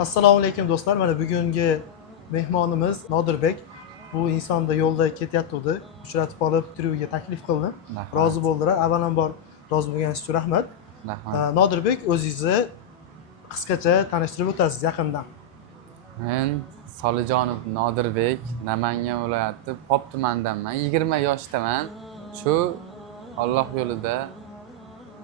Assalomu alaykum do'stlar. Mana bugungi mehmonimiz Nodirbek. Bu insonni yo'lda ketayotgandi. Uchratib qolib, intervyuga taklif qildim. Rahmat. Rozi bo'ldilar. Avvalambor rozi bo'lganingiz uchun rahmat. Rahmat. Nodirbek, o'zingizni qisqacha tanishtirib o'tasiz yaqindan. Men Solijonov Nodirbek, Namangan viloyati Pop tumanidanman. 20 yoshdaman. Shu Alloh yo'lida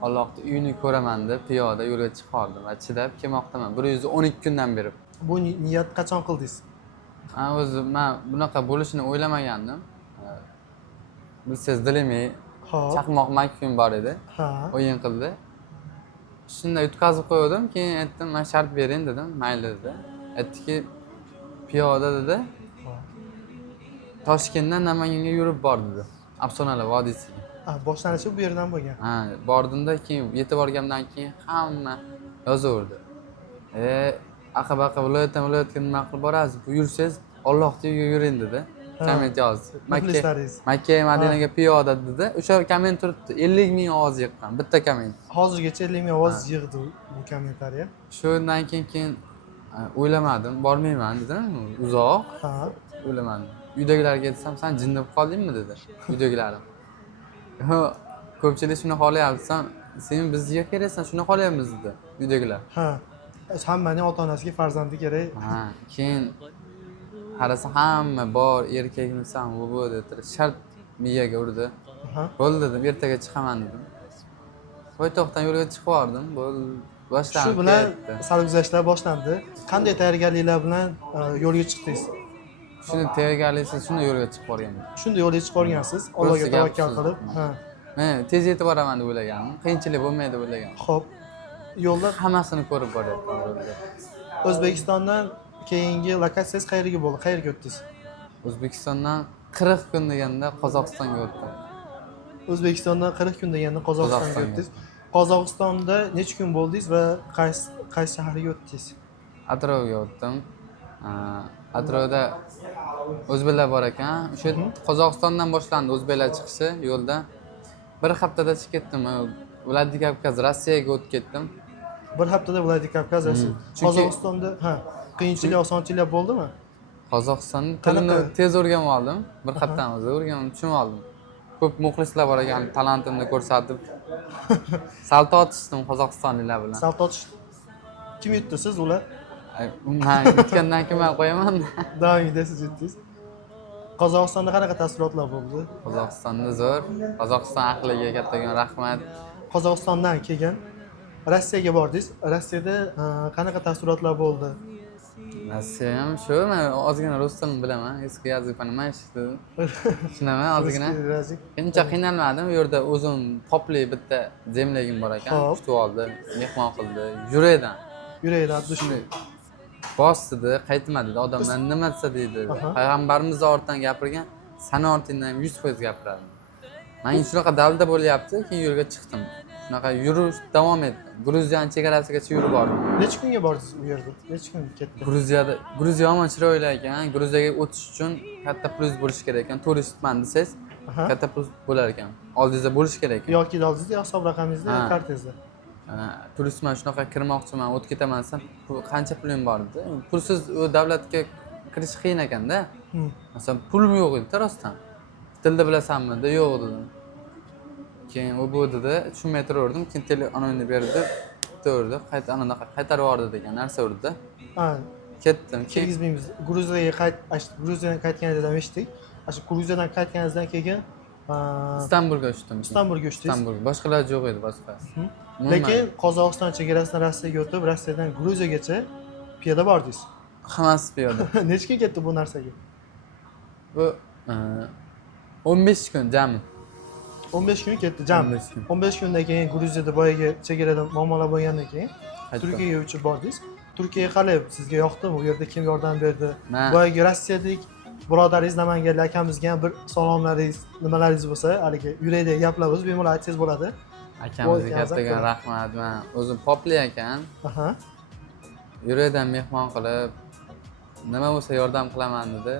Allohning uyini ko'raman deb piyoda yo'lga chiqardim va chidab kelmoqdaman. 112 kundan beri. Bu niyat qachon qildingiz? O'zi men bunaqa bo'lishini o'ylamagandim. Bilsangiz dilimiy Xo'p. chaqmoq makkum bor edi. Ha. O'yin qildi. Shunda yutkazib qo'ydim, keyin aytdim, "Men shart bering" dedim, mayli dedi. Aytdiki, piyoda dedi, Toshkentdan Namanganga yurib bor dedi. Afsonalar vodiysiga. Boshlanishi bu yerdan bo'lgan. Ha, bordimda, keyin yetib borgandan keyin hamma yozaverdi. Aqa-baqa viloyatga nima qilib borasiz? Bu yursangiz Allohning uyiga yuring dedi. Komment yozdi. Makka Madinaga piyoda dedi. O'sha komment turibdi. 50 ming ovoz yiqqan, bitta komment. Hozirgacha 50 ming ovoz yig'di bu kommentariya. Shundan keyin o'ylamadim, bormayman dedim. Uzoq. Ha. O'ylamadim. Uydagilarga aytsam, "Sen jinni bo'lib qoldingmi?" dedi. Uydagilarim. Ko'pchilik shuni xohlayapsan, "Sen bizga keraksan, shuni xohlayapmiz" dedi uydagilar. Ha. Hammaning ota-onasiga farzandi kerak. Ha, keyin qarasa hamma bor, erkakmisan, bu deb shart miyaga urdi. Aha. Bo'ldi dedim, ertaga chiqaman dedim. Poytaxtdan yo'lga chiqib bordim. Boshlanib Shu bilan ketdi. sarguzashtlar boshlandi. Qanday tayyorgarliklar bilan yo'lga chiqdingiz? Shuni tayyorgarliksiz shuni yo'lga chiqib borganman. Shunday yo'lga chiqib borgansiz, Allohga tavakkal qilib. Ha. Men tez yetib boraman deb o'ylagandim. Qiyinchilik bo'lmaydi deb o'ylagandim. Xo'p. Yo'lda Hammasini ko'rib boryapman. O'zbekistondan keyingi lokatsiyangiz qayerga bo'ldi? Qayerga o'tdingiz? O'zbekistondan 40 kun deganda Qozog'istonga o'tdim. O'zbekistondan 40 kun deganda Qozog'istonga o'tdingiz. Qozog'istonda necha kun bo'ldingiz va qaysi shaharga o'tdingiz? Atrovga o'tdim. Atrovda o'zbeklar bor ekan. O'sha Qozog'istondan boshlandi o'zbeklar chiqishi yo'lda. Bir haftada chiqib ketdim. Vladikavkaz Rossiyaga o'tib ketdim. Bir haftada Vladikavkaz Rossiya. Qozog'istonda qiyinchilik, osonchilik bo'ldimi? Qozog'istonni tilini tez o'rganib oldim. Bir haftadan o'zi o'rganib tushunib oldim. Ko'p muxlislar bor ekan, talantimni ko'rsatib. Salto otishdim qozog'istonliklar bilan. Salto otish. Kim yutdi siz ular? Men yutgandan keyin men qo'yaman. Davomida siz yutdingiz. Qozog'istonda qanaqa taassurotlar bo'ldi? Qozog'istonda zo'r. Qozog'iston ahliga kattagan rahmat. Qozog'istondan keyin Rossiyaga bordingiz. Rossiyada qanaqa taassurotlar bo'ldi? Rossiya ham shu, men ozgina rus tilini bilaman. Eski yozuq понимаешь. Tushunaman ozgina. Uncha qiynalmadim. U yerda o'zim popli bitta zemligim bor ekan. Kutib oldi, mehmon qildi. Yurakdan dushman. Bosdi, qaytma dedi. Odamlar nima desa deydi. Payg'ambarimiz ortidan gapirgan, sana ortingdan 100% gapiradi. Men shunaqa dalda bo'lyapti, keyin yo'lga chiqdim. Shunaqa yurish davom etdi. Gruziyaning chegarasigacha yurib bordim. Necha kunga bordingiz u yerda? Necha kun ketdi? Gruziya ham chiroyli ekan. Gruziyaga o'tish uchun katta pul bo'lish kerak ekan. Turistman desangiz, katta pul bo'lar ekan. Oldingizda bo'lish kerak ekan. Yoki oldingizda, yo hisob raqamingizda, yo kartangizda. Turistman, shunaqa kirmoqchiman, o'tib ketaman desam, qancha puling bor dedi. Pulsiz u davlatga kirish qiyin ekanda. Masalan, pulim yo'q edi, rostdan. Tilda bilasanmi? De yo'q dedim. Keyin u bu dedi, tushunmay turaverdim. Keyin telefonini berdi, bittaverdi, qaytarib yubordi degan narsa urdi. Ketdim. Keyin biz Gruziyadan qaytganingizdan eshitdik. Shu Gruziyadan qaytganingizdan keyin Istanbulga uchdim. Istanbulga uchdingiz. Istanbul. Boshqalar yo'q edi, boshqa. Lekin Qozog'iston chegarasidan Rossiyaga o'tib, Rossiyadan Gruziyagacha piyoda bordingiz. Hammasi piyoda. Necha kun ketdi bu narsaga? Bu 15 kun jami. 15 kun ketdi jami. 15 kundan keyin Gruziyada boyaga chegarada muammolar bo'lgandan keyin Turkiyaga uchib bordingiz. Turkiyaga qalay sizga yoqdimi? U yerda kim yordam berdi? Boyaga Rossiyadek birodaringiz Namanganlik akamizga ham bir salomlaringiz, nimalaringiz bo'lsa, haligi yurakdagi gaplarimiz bemalol aytsangiz bo'ladi. Akamizga kattagan rahmat. Men o'zim popli ekan. Yurakdan mehmon qilib, nima bo'lsa yordam qilaman dedi.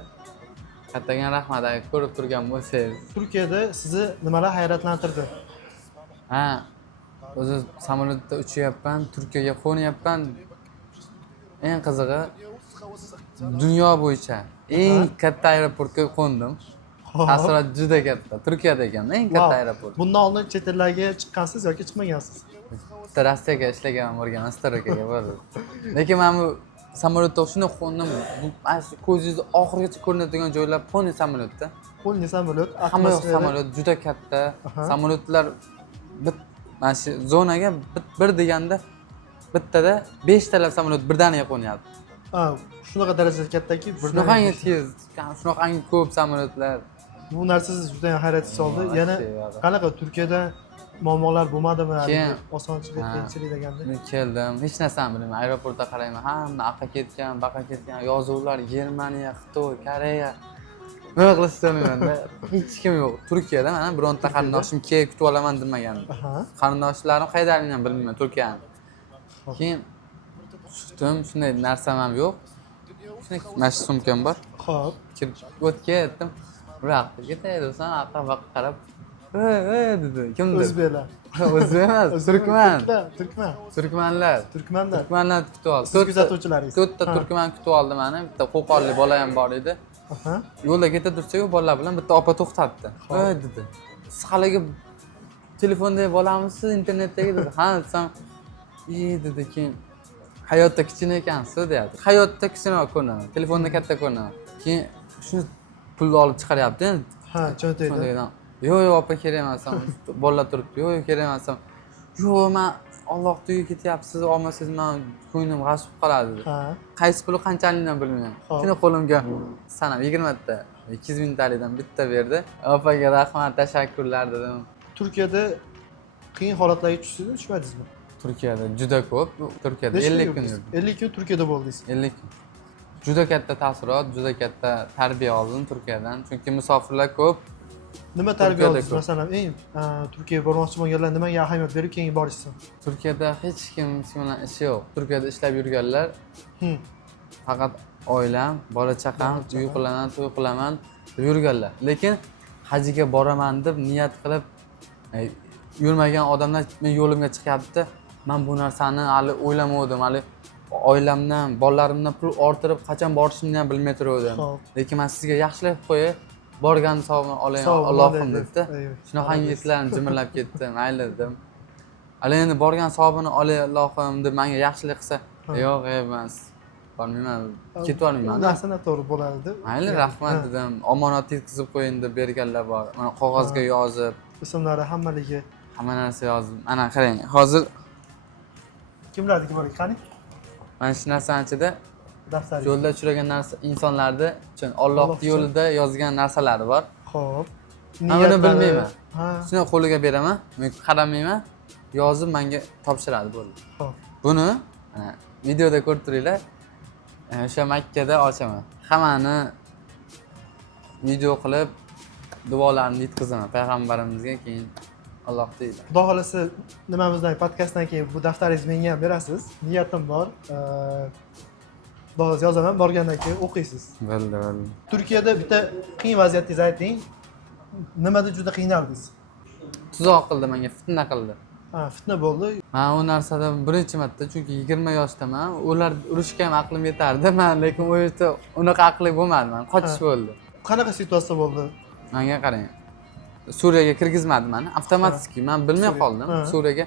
Kattagan rahmat, agar ko'rib turgan bo'lsangiz. Turkiyada sizni nimalar hayratlantirdi? O'zi samolyotda uchyapman, Turkiyaga qo'nyapman. eng qizig'i dunyo bo'yicha eng katta aeroportga qo'ndim. Taassurot juda katta. Turkiyada ekan, eng katta aeroport. Bundan oldin chet ellarga chiqqansiz yoki chiqmagansiz? Bitta Rossiyaga ishlagan borganman, Starokaga bordim. Lekin men bu samolyotda shunday qo'ndim. Bu ko'zingiz oxirigacha ko'rinadigan joylar polniy samolyotda. Polniy samolyot, Hamma yoq samolyot juda katta. Samolyotlar mana shu zonaga bir deganda bittada 5 talab samolyot birdaniga qo'nyapti. Ha, shunaqa darajada kattaki, Shunaqangi tez, shunaqangi ko'p samolyotlar. Bu narsa sizni juda ham hayratga soldi. Yana qanaqa Turkiyada muammolar bo'lmadimi? Osonchilik, qiyinchilik deganda. Men keldim, hech narsani bilmayman. Aeroportda qarayman, hamma aqqa ketgan, baqa ketgan, yozuvlar Germaniya, Xitoy, Koreya. Nima qilishni bilmayman-da. Hech kim yo'q. Turkiyada mana bironta qarindoshim kelib kutib olaman demagan. Qarindoshlarim qayerdaligini ham bilmayman Turkiyani. Keyin chiqdim, shunday narsam ham yo'q. Shunday mana shu sumkam bor. Xo'p. Kirib o'tib ketdim. Buyoqqa ketaversan, aqqa qarab, "Ey" dedi. Kimdir? O'zbeklar. O'zbek emas, turkman. Turkman. Turkmanlar. Turkmanlar. Turkmanlar kutib oldi. Siz kuzatuvchilaringiz. 4 ta turkman kutib oldi meni. Bitta qo'qonlik bola ham bor edi. Yo'lda keta tursa-yu bolalar bilan bitta opa to'xtatdi. "Ey" dedi. "Siz haligi telefondagi bolamisiz, internetdagi?" dedi. "Ha" desam, "Ey" dedi. Keyin hayotda kichkina ekansiz, deyapti. Hayotda kichkina ko'rinaman, telefonda katta ko'rinaman. Keyin shuni pulni olib chiqaryapti endi. Ha, cho'ntagida. Yo'q, opa kerak emas. Bolalar turibdi. Yo'q, kerak emas. Yo'q, men Allohning uyiga ketyapsiz, olmasangiz men ko'nglim g'ash bo'lib qoladi dedi. Qaysi puli qanchaligini bilmayman. Shuni qo'limga sanab 20 ta, 200 ming talikdan bitta berdi. Opaga rahmat, tashakkurlar dedim. Turkiyada qiyin holatlarga tushdingizmi, tushmadingizmi? Turkiyada juda ko'p. Turkiyada 50 kun yurdim. 50 kun Turkiyada bo'ldingiz. 50 kun. Juda katta taassurot, juda katta tarbiya oldim Turkiyadan. Chunki musofirlar ko'p. Nima tarbiya oldingiz? Masalan, eng Turkiyaga bormoqchi bo'lganlar nimaga ahamiyat berib keyin borishsin? Turkiyada hech kim bilan ishi yo'q. Turkiyada ishlab yurganlar faqat oilam, bola chaqam, uy qilaman, to'y qilaman deb yurganlar. Lekin hajga boraman deb niyat qilib yurmagan odamlar men yo'limga chiqyapti. Men bu narsani hali o'ylamadim, hali oilamdan, bolalarimdan pul orttirib qachon borishimni ham bilmay turgandim. Lekin men sizga yaxshilik qo'yay, borgan savobini oling Allohim dedi. Shunaqangi eslarim jimirlab ketdi. Mayli dedim. Hali endi borgan savobini olay Allohim deb menga yaxshilik qilsa, yo'q, emas. Bormayman, ketolmayman. Narsani to'g'ri bo'ladi. Mayli, rahmat dedim. Omonat yetkazib qo'ying deb berganlar bor. Mana qog'ozga yozib, ismlari hammaligi, hamma narsa yozib. Mana qarang, hozir kimlarniki bor ekan? mana shu narsani ichida Daftar. yo'lda uchragan narsa insonlarni uchun Alloh yo'lida yozgan narsalari bor. Xo'p. Buni bilmayman. Shuni qo'liga beraman, men qaramayman, yozib menga topshiradi bo'ldi. Xo'p. Buni mana videoda ko'rib turinglar. O'sha Makkada ochaman. Hammani video qilib duolarni yetkazaman payg'ambarimizga, keyin Alloh deydi. Xudo xolasa nimamizdan podkastdan keyin bu daftaringizni menga ham berasiz. Niyatim bor. Xudo xolasa yozaman, borgandan keyin o'qiysiz. Bo'ldi. Turkiyada bitta qiyin vaziyatingizni ayting. Nimada juda qiynaldingiz? Tuzoq qildi menga, fitna qildi. Fitna bo'ldi. Men u narsada birinchi marta, chunki 20 yoshdaman. Ular urushga ham aqlim yetardi, men lekin u yerda unaqa aqli bo'lmadi, men qochish bo'ldi. Qanaqa situatsiya bo'ldi? Menga qarang. Suriyaga kirgizmadi meni, avtomatik. Men bilmay qoldim. Suriyaga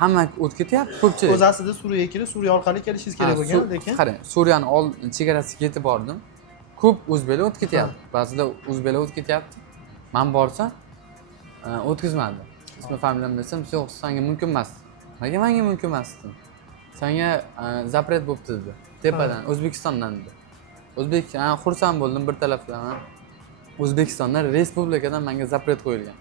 hamma o'tib ketyapti, ko'pchilik. O'z aslida Suriyaga kirib, Suriya orqali kelishingiz kerak bo'lgan, lekin qarang, Suriyani chegarasiga yetib bordim. Ko'p o'zbeklar o'tib ketyapti. Ba'zida o'zbeklar o'tib ketyapti. Men borsam o'tkazmadi. Ismi familiyamni bilsam, "Yo'q, senga mumkin emas." Nega menga mumkin emas dedim. "Senga zapret bo'pti" dedi. Tepadan, O'zbekistondan dedi. Xursand bo'ldim bir tarafdan. O'zbekistondan, respublikadan menga zapret qo'yilgan.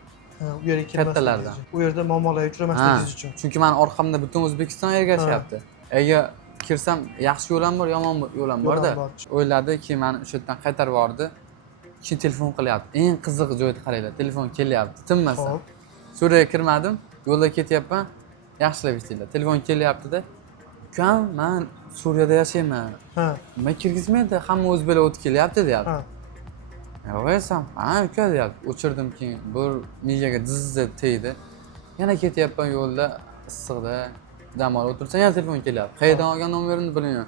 U yerga kattalardan. U yerda muammolarga uchramasligingiz uchun. Chunki men orqamda butun O'zbekiston ergashyapti. Agar kirsam yaxshi yo'l ham bor, yomon yo'l ham bor-da. O'yladiki, meni o'sha yerdan qaytarib yubordi. Keyin telefon qilyapti. Eng qiziq joyda qaranglar, telefon kelyapti, tinmasa. Suriyaga kirmadim, yo'lda ketyapman. Yaxshilab esinglar. Telefon kelyapti-da. "Ukam, men Suriyada yashayman." "Nima kirgizmaydi? Hamma o'zbeklar o'tib kelyapti" deyapti. Yo'q esam, uka deyapti. O'chirdim, keyin bir miyaga dizza tegdi. Yana ketyapman yo'lda, issiqda, dam olib o'tirsam yana telefon kelyapti. Qayerdan olgan nomerimni bilmayman.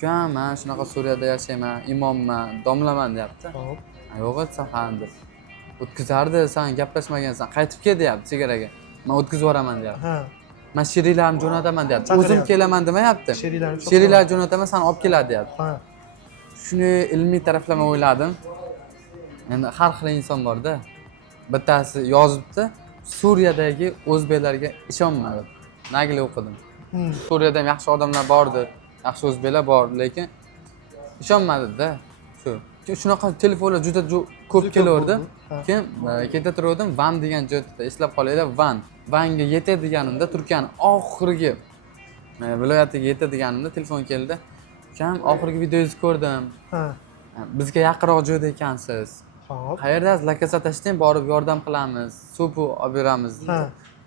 ukam man shunaqa Suriyada yashayman, imomman, domlaman deyapti. Hop. Yo'q desam ha deb. O'tkazardi, sen gaplashmagansan, qaytib kel deyapti chegaraga. Men o'tkazib yuboraman deyapti. Ha. Men sheriklarni jo'nataman deyapti. O'zim Chaqiryapti. kelaman demayapti. Sheriklarni Sheriklar jo'nataman, sen olib keladi deyapti. Ha. Shuni ilmiy taraflama o'yladim. Endi har xil inson bor-da. Bittasi yozibdi, Suriyadagi o'zbeklarga ishonmadim. Nagilik o'qidim. Suriyada ham yaxshi odamlar bordir, yaxshi o'zbeklar bor, lekin ishonmadi-da. Shunaqa telefonlar juda ko'p kelaverdi. Keyin keta turgandim, Van degan joyda eslab qolinglar, Vanga yetadiganimda Turkiyani oxirgi viloyatiga yetadiganimda telefon keldi. Ukam, oxirgi videongizni ko'rdim. Ha. Bizga yaqinroq joyda ekansiz. Hop. Qayerdasiz? Lokatsiya tashlang, borib yordam qilamiz, suv olib beramiz. Ha.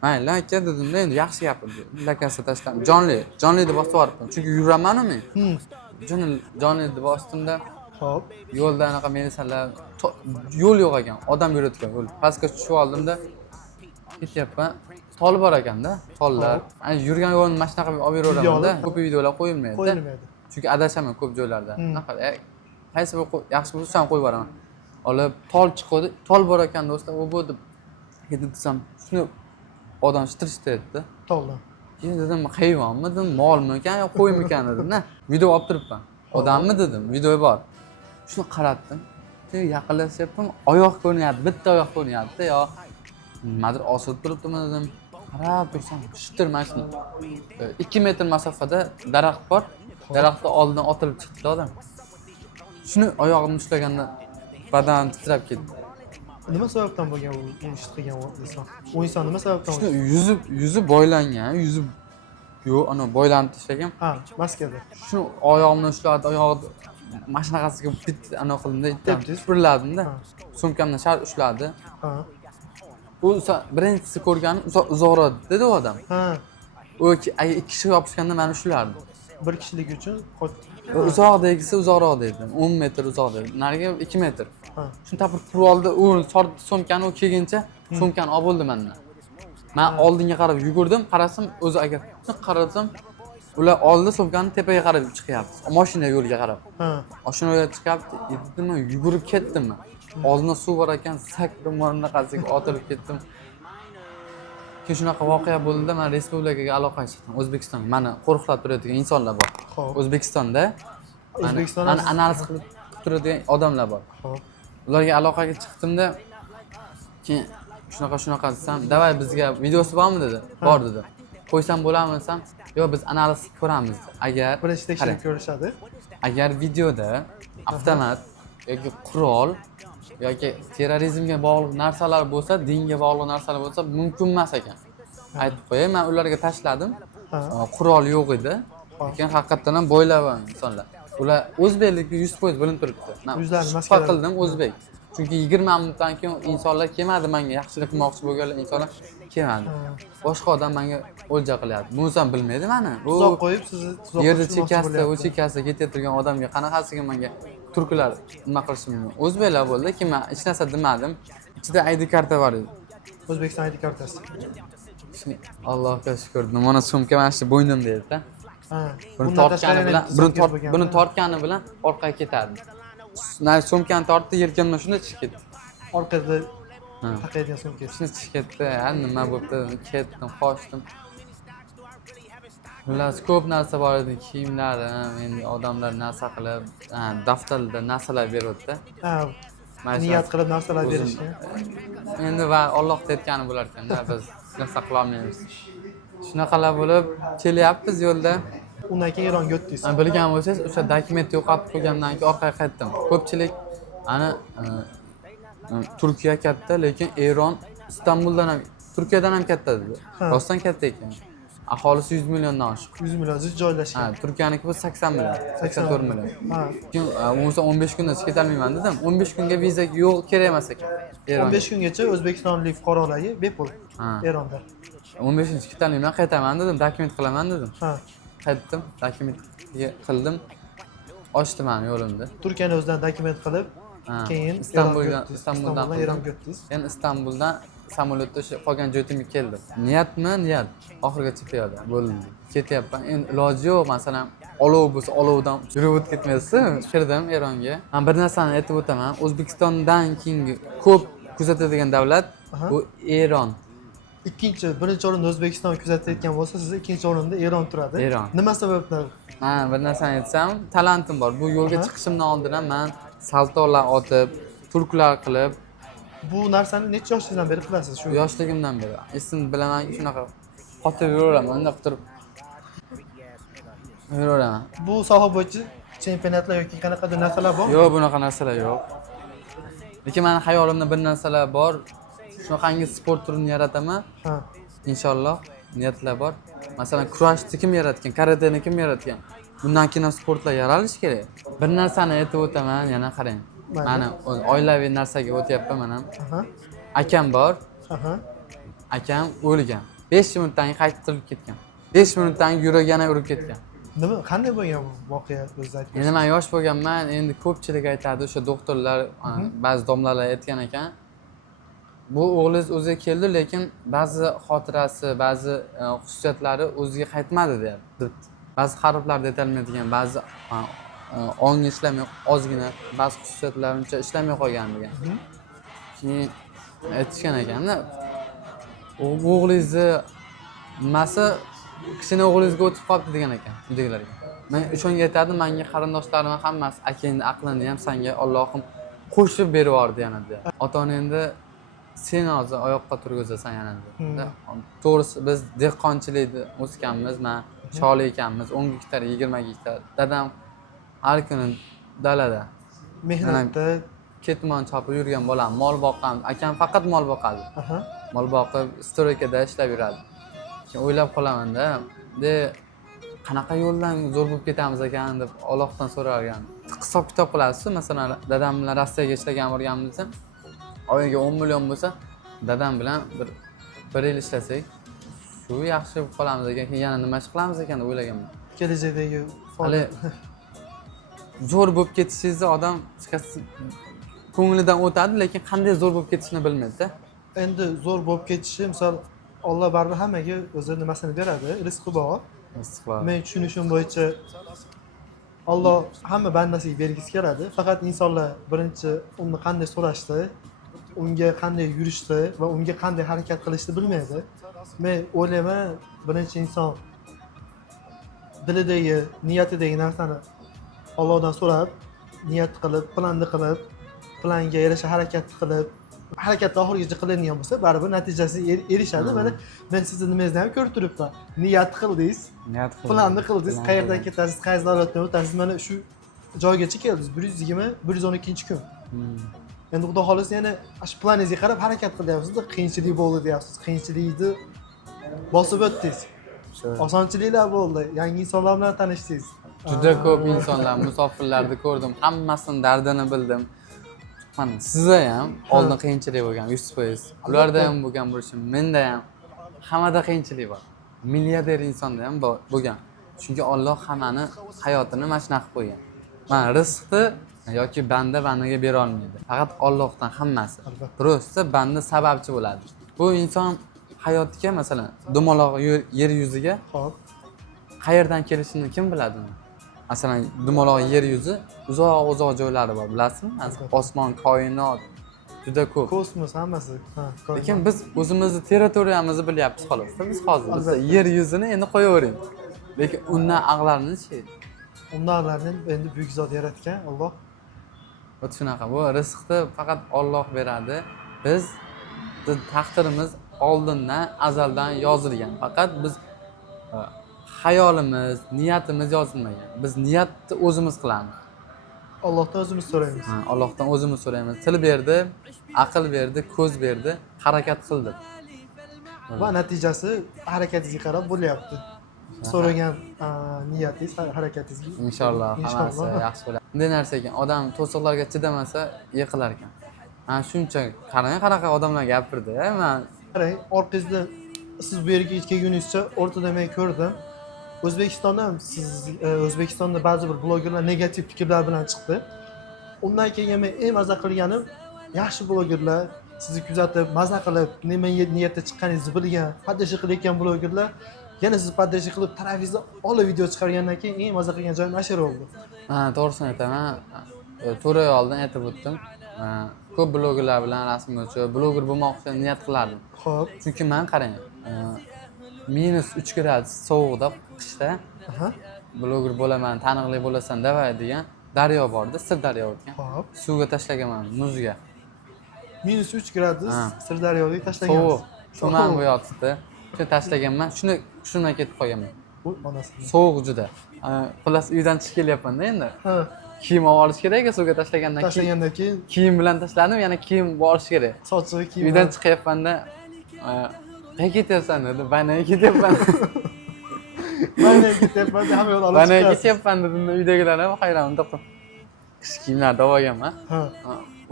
Mayli aka dedim-da, endi yaxshi gapirdi. Lokatsiya tashlam. Jonli deb bosib yuboribman. Chunki yuraman-ku men. Jonli deb bosdim-da. Hop. Yo'lda anaqa melisalar yo'l yo'q ekan, odam yuradigan yo'l. Pastga tushib oldimda ketyapman. Tol bor ekanda, tollar. Ana yurgan yo'lni mashina qilib olib beraveraman-da. Ko'p videolar qo'yilmaydi. Qo'yilmaydi. Chunki adashaman ko'p joylarda. Anaqa qaysi bir yaxshi bo'lsa ham qo'yib yuboraman. Olib tol chiqdi, tol bor ekan do'stlar, u bu deb ketib desam, shuni odam shitirishdi. Toldan. Keyin dedim, hayvonmi dedim, molmi ekan yo qo'ymikan dedim-da. Video olib turibman. Odammi dedim, video bor. Shuni qaratdim. Keyin yaqinlashyapman, oyoq ko'rinyapti, bitta oyoq ko'rinyapti yo nimadir osilib turibdimi dedim. Qarab tursam, shitir mana shuni. 2 metr masofada daraxt bor. Daraxtning oldidan otilib chiqdi odam. Shuni oyog'imni ushlaganda badan titrab ketdi. Nima sababdan bo'lgan u ish qilgan inson? U inson nima sababdan? Shuni yuzi boylangan, yuzi yo'q, ana boylanib tashlagan. Ha, maskada. Shuni oyog'imni ushladi, oyog'ni mashinasiga bitta ana qildim-da, itdan supurladim-da. Sumkamdan shart ushladi. Ha. U birinchisi ko'rgani uzoqroq dedi u odam. Ha. U agar 2 kishi yopishganda meni ushlardi. Bir kishilik uchun uzoqdagisi uzoqroq dedi. 10 metr uzoq dedi. Nariga 2 metr. Ha. Shuni tapir turib oldi, u sumkani u kelguncha sumkani olib oldi mendan. Men oldinga qarab yugurdim, qarasam o'zi agar qarasam ular oldi sumkani tepaga qarab chiqyapti. Mashina yo'liga qarab. Ha. Mashina yo'liga chiqyapti, yetdimmi, yugurib ketdim. Oldinda suv bor ekan, sakdim o'rnaqasiga otilib ketdim. Keyin shunaqa voqea bo'ldi-da, men respublikaga aloqaga chiqdim. O'zbekistonga meni qo'riqlab turadigan insonlar bor. Xo'p. O'zbekistonda O'zbekistonda analiz qilib turadigan odamlar bor. Xo'p. Ularga aloqaga chiqdim-da, keyin shunaqa desam, "Davay bizga videosi bormi?" dedi. "Bor" dedi. "Qo'ysam bo'ladimi?" desam, "Yo'q, biz analiz ko'ramiz." Agar birinchi tekshirib ko'rishadi. Agar videoda avtomat yoki qurol yoki terrorizmga bog'liq narsalar bo'lsa, dinga bog'liq narsalar bo'lsa, mumkin emas ekan. Aytib qo'yay, men ularga tashladim. Qurol yo'q edi. Lekin haqiqatan ham bo'ylagan insonlar. Ular o'zbekligi 100% bilinib turibdi. Men shubha qildim o'zbek. Chunki 20 minutdan keyin insonlar kelmadi menga, yaxshilik qilmoqchi bo'lganlar insonlar kelmadi. Boshqa odam menga o'lja qilyapti. Bunisi ham bilmaydi meni. Uzoq qo'yib sizni uzoq yerda chekasida, u chekasida ketayotgan odamga qanaqasiga menga turklar nima qilishi mumkin? O'zbeklar bo'ldi, keyin men hech narsa demadim. Ichida ID karta bor edi. O'zbekiston ID kartasi. Allohga shukr. Mana sumka mana shu bo'ynimda edi-da. Ha. Buni tortgani bilan orqaga ketadi. Sumkani tortdi, yelkamdan shunday chiqib ketdi. Orqada taqaydigan sumka. Shunday chiqib ketdi. Nima bo'ldi? Ketdim, qochdim. Xullas ko'p narsa bor edi, kiyimlarim, endi odamlar narsa qilib, daftarda narsalar beradi-da. Ha. Niyat qilib narsalar berishgan. Endi va Alloh aytgani bo'lar ekan-da, biz narsa qila olmaymiz. Shunaqalar bo'lib kelyapmiz yo'lda. Undan keyin Eronga o'tdingiz. Bilgan bo'lsangiz, o'sha dokumentni yo'qotib qo'ygandan keyin orqaga qaytdim. Ko'pchilik ana Turkiya katta, lekin Eron Istanbuldan ham, Turkiyadan ham katta dedi. Rostdan katta ekan. Aholisi 100 milliondan oshiq. 100 million zid joylashgan. Turkiyaniki bu 80 million, 84 million. Ha. Keyin bo'lsa 15 kunda chiqib ketolmayman dedim. 15 kunga viza yo'q, kerak emas ekan. 15 kungacha O'zbekistonlik fuqarolarga bepul Eronda. 15 kun chiqib ketolmayman, qaytaman dedim, dokument qilaman dedim. Ha. Qaytdim, dokument qildim. Ochdim meni yo'limda. Turkiyani o'zidan dokument qilib, keyin Istanbuldan Eronga o'tdingiz. Endi Istanbuldan samolyotda o'sha qolgan joyimga keldim. Niyatmi? Niyat. Oxirigacha piyoda bo'ldi. Ketyapman. Endi iloji yo'q, masalan, olov bo'lsa olovdan yurib o'tib ketmaysiz. Kirdim Eronga. Men bir narsani aytib o'taman. O'zbekistondan keyingi ko'p kuzatadigan davlat bu Eron. Birinchi o'rinda O'zbekiston kuzatayotgan bo'lsa, siz ikkinchi o'rinda Eron turadi. Eron. Nima sababdan? Men bir narsani aytsam, talentim bor. Bu yo'lga chiqishimdan oldin ham men saltolar otib, turklar qilib, Bu narsani necha yoshingizdan beri qilasiz shu? yoshligimdan beri. Esimni bilaman, shunaqa qotib yuraveraman, undaq turib yuraveraman. Bu soha bo'yicha chempionatlar yoki qanaqadir narsalar bormi? Yo'q, bunaqa narsalar yo'q. Lekin meni hayolimda bir narsalar bor. Shunaqangi sport turini yarataman. Ha. Inshaalloh niyatlar bor. Masalan, kurashni kim yaratgan, karateni kim yaratgan? Bundan keyin sportlar yaralishi kerak. Bir narsani aytib o'taman, yana qarang. Mana oilaviy narsaga o'tyapman men ham. Akam bor. Akam o'lgan. 5 minutdan keyin qaytib ketgan. 5 minutdan keyin yuragi yana urib ketgan. Nima, qanday bo'lgan bu voqea o'zingiz aytib? Endi men yosh bo'lganman, endi ko'pchilik aytadi, o'sha doktorlar, ba'zi domlalar aytgan ekan. Bu o'g'lingiz o'ziga keldi, lekin ba'zi xotirasi, ba'zi xususiyatlari o'ziga qaytmadi deyapti. Ba'zi harflarda aytilmaydigan, ba'zi ongi ishlamay, ozgina ba'zi xususiyatlari uncha ishlamay qolgan degan. Keyin aytishgan ekanda, o'g'lingizni nimasi kichkina o'g'lingizga o'tib qolibdi degan ekan uydagilarga. Men o'shanga aytadim, menga qarindoshlarim hammasi akangni aqlini ham senga Allohim qo'shib berib yubordi yana dedi. Ota-ona endi sen hozir oyoqqa turg'izasan yana dedi. To'g'risi biz dehqonchilikda o'sganmiz, men choli ekanmiz, 10 gektar, 20 gektar. Dadam har kuni dalada mehnatda ketmon chopib yurgan bolam, mol boqqan. Akam faqat mol boqadi. Mol boqib, stroykada ishlab yuradi. Keyin o'ylab qolaman-da, qanaqa yo'ldan zo'r bo'lib ketamiz ekan deb Allohdan so'rargan. Hisob kitob qilasiz, masalan, dadam bilan Rossiyaga ishlagan bo'lganimizda, oyiga 10 million bo'lsa, dadam bilan bir yil ishlasak, shu yaxshi bo'lib qolamiz ekan, keyin yana nima ish qilamiz ekan deb o'ylaganman. kelajakdagi Hali zo'r bo'lib ketishingizni odam ko'nglidan o'tadi, lekin qanday zo'r bo'lib ketishini bilmaydi-da. Endi zo'r bo'lib ketishi, misol Alloh baribir hammaga o'zi nimasini beradi, rizqi bor. Men tushunishim bo'yicha Alloh hamma bandasiga bergisi keladi. Faqat insonlar birinchi uni qanday so'rashdi, unga qanday yurishdi va unga qanday harakat qilishni bilmaydi. Men o'ylayman, birinchi inson dilidagi, niyatidagi narsani Allohdan so'rab, niyat qilib, planni qilib, planga yarasha harakat qilib, harakatni oxirigacha qiladigan bo'lsa, baribir natijasiga erishadi. Mana men sizni nimangizni ham ko'rib turibman. Niyat qildingiz, planni qildingiz, qayerdan ketasiz, qaysi davlatdan o'tasiz, mana shu joygacha keldingiz. 112-kun. Endi xudo xolisa yana shu planingizga qarab harakat qilyapsiz-da, qiyinchilik bo'ldi deyapsiz. Qiyinchilikni bosib o'tdingiz. Osonchiliklar bo'ldi. Yangi insonlar bilan tanishdingiz. Juda ko'p insonlar, musofirlarni ko'rdim, hammasining dardini bildim. Mana sizda ham oldin qiyinchilik bo'lgan, 100%. Ularda ham bo'lgan bo'lishi, menda ham hammada qiyinchilik bor. Milliarder insonda ham bo'lgan. Chunki Alloh hammani hayotini mana shunaqa qilib qo'ygan. Mana rizqni yoki bandaga bera olmaydi. Faqat Allohdan hammasi. Durustda banda sababchi bo'ladi. Bu inson hayotiga, masalan, dumaloq yer yuziga qayerdan kelishini kim biladi? Masalan, dumaloq yer yuzi uzoq joylari bor, bilasizmi? Osmon, koinot juda ko'p. Kosmos hammasi. Lekin biz o'zimizni territoriyamizni bilyapmiz xolos. Biz hozir yer yuzini endi qo'yavering. Lekin undan aqlarni-chi? Undan aqlarni endi buyuk zot yaratgan Alloh. Bu shunaqa. Bu rizqni faqat Alloh beradi. Biz taqdirimiz oldindan, azaldan yozilgan. Faqat biz hayolimiz, niyatimiz yozilmagan. Biz niyatni o'zimiz qilamiz. Allohdan o'zimiz so'raymiz. Allohdan o'zimiz so'raymiz. Til berdi, aql berdi, ko'z berdi, harakat qildi. Va natijasi harakatingizga qarab bo'lyapti. So'ragan niyatingiz, harakatingizga. Inshaalloh hammasi yaxshi bo'ladi. Bunday narsa ekan, odam to'siqlarga chidamasa, yiqilar ekan. Mana shuncha qanaqa odamlar gapirdi, men qarang, orqangizda siz bu yerga kelguningizcha o'rtada men ko'rdim. O'zbekistonda O'zbekistonda ba'zi bir blogerlar negativ fikrlar bilan chiqdi. Undan keyin men eng maza qilganim yaxshi blogerlar, sizni kuzatib, maza qilib, nima niyatda chiqqaningizni bilgan, poddeshi qilayotgan blogerlar yana siz poddeshi qilib, tarafingizni olib video chiqargandan keyin eng maza qilgan joyim mana shu yer bo'ldi. Ha, to'g'risini aytaman. To'rt oy oldin aytib o'tdim. Ko'p blogerlar bilan rasmga tushib, bloger bo'lmoqchi niyat qilardim. Xo'p. Chunki men qarang, -3 gradus sovuqda qishda Aha. bloger bo'laman, taniqli bo'lasan, davay degan daryo bordi, Sirdaryo o'tgan. Xo'p. Suvga tashlaganman, muzga. -3 gradus Ha. Sirdaryoga tashlagansiz. Sovuq. Tuman bo'yotibdi. Shuni tashlaganman, shundan ketib qolganman. Bu onasi. Sovuq juda. Xullas uydan chiqib kelyapman-da endi. Ha. Kiyim olib olish kerak, suvga tashlagandan keyin. Tashlagandan keyin Kiyim bilan tashladim, yana kiyim olish kerak. sochiq kiyim. Uydan chiqyapman-da, qayerga ketyapsan dedi, banaga ketyapman. Mana ketyapman, hamma yo'l olib Banaga chiqasiz. ketyapman dedim, uydagilar ham hayron bo'lib. Qish kiyimlarni olib olganman. Ha.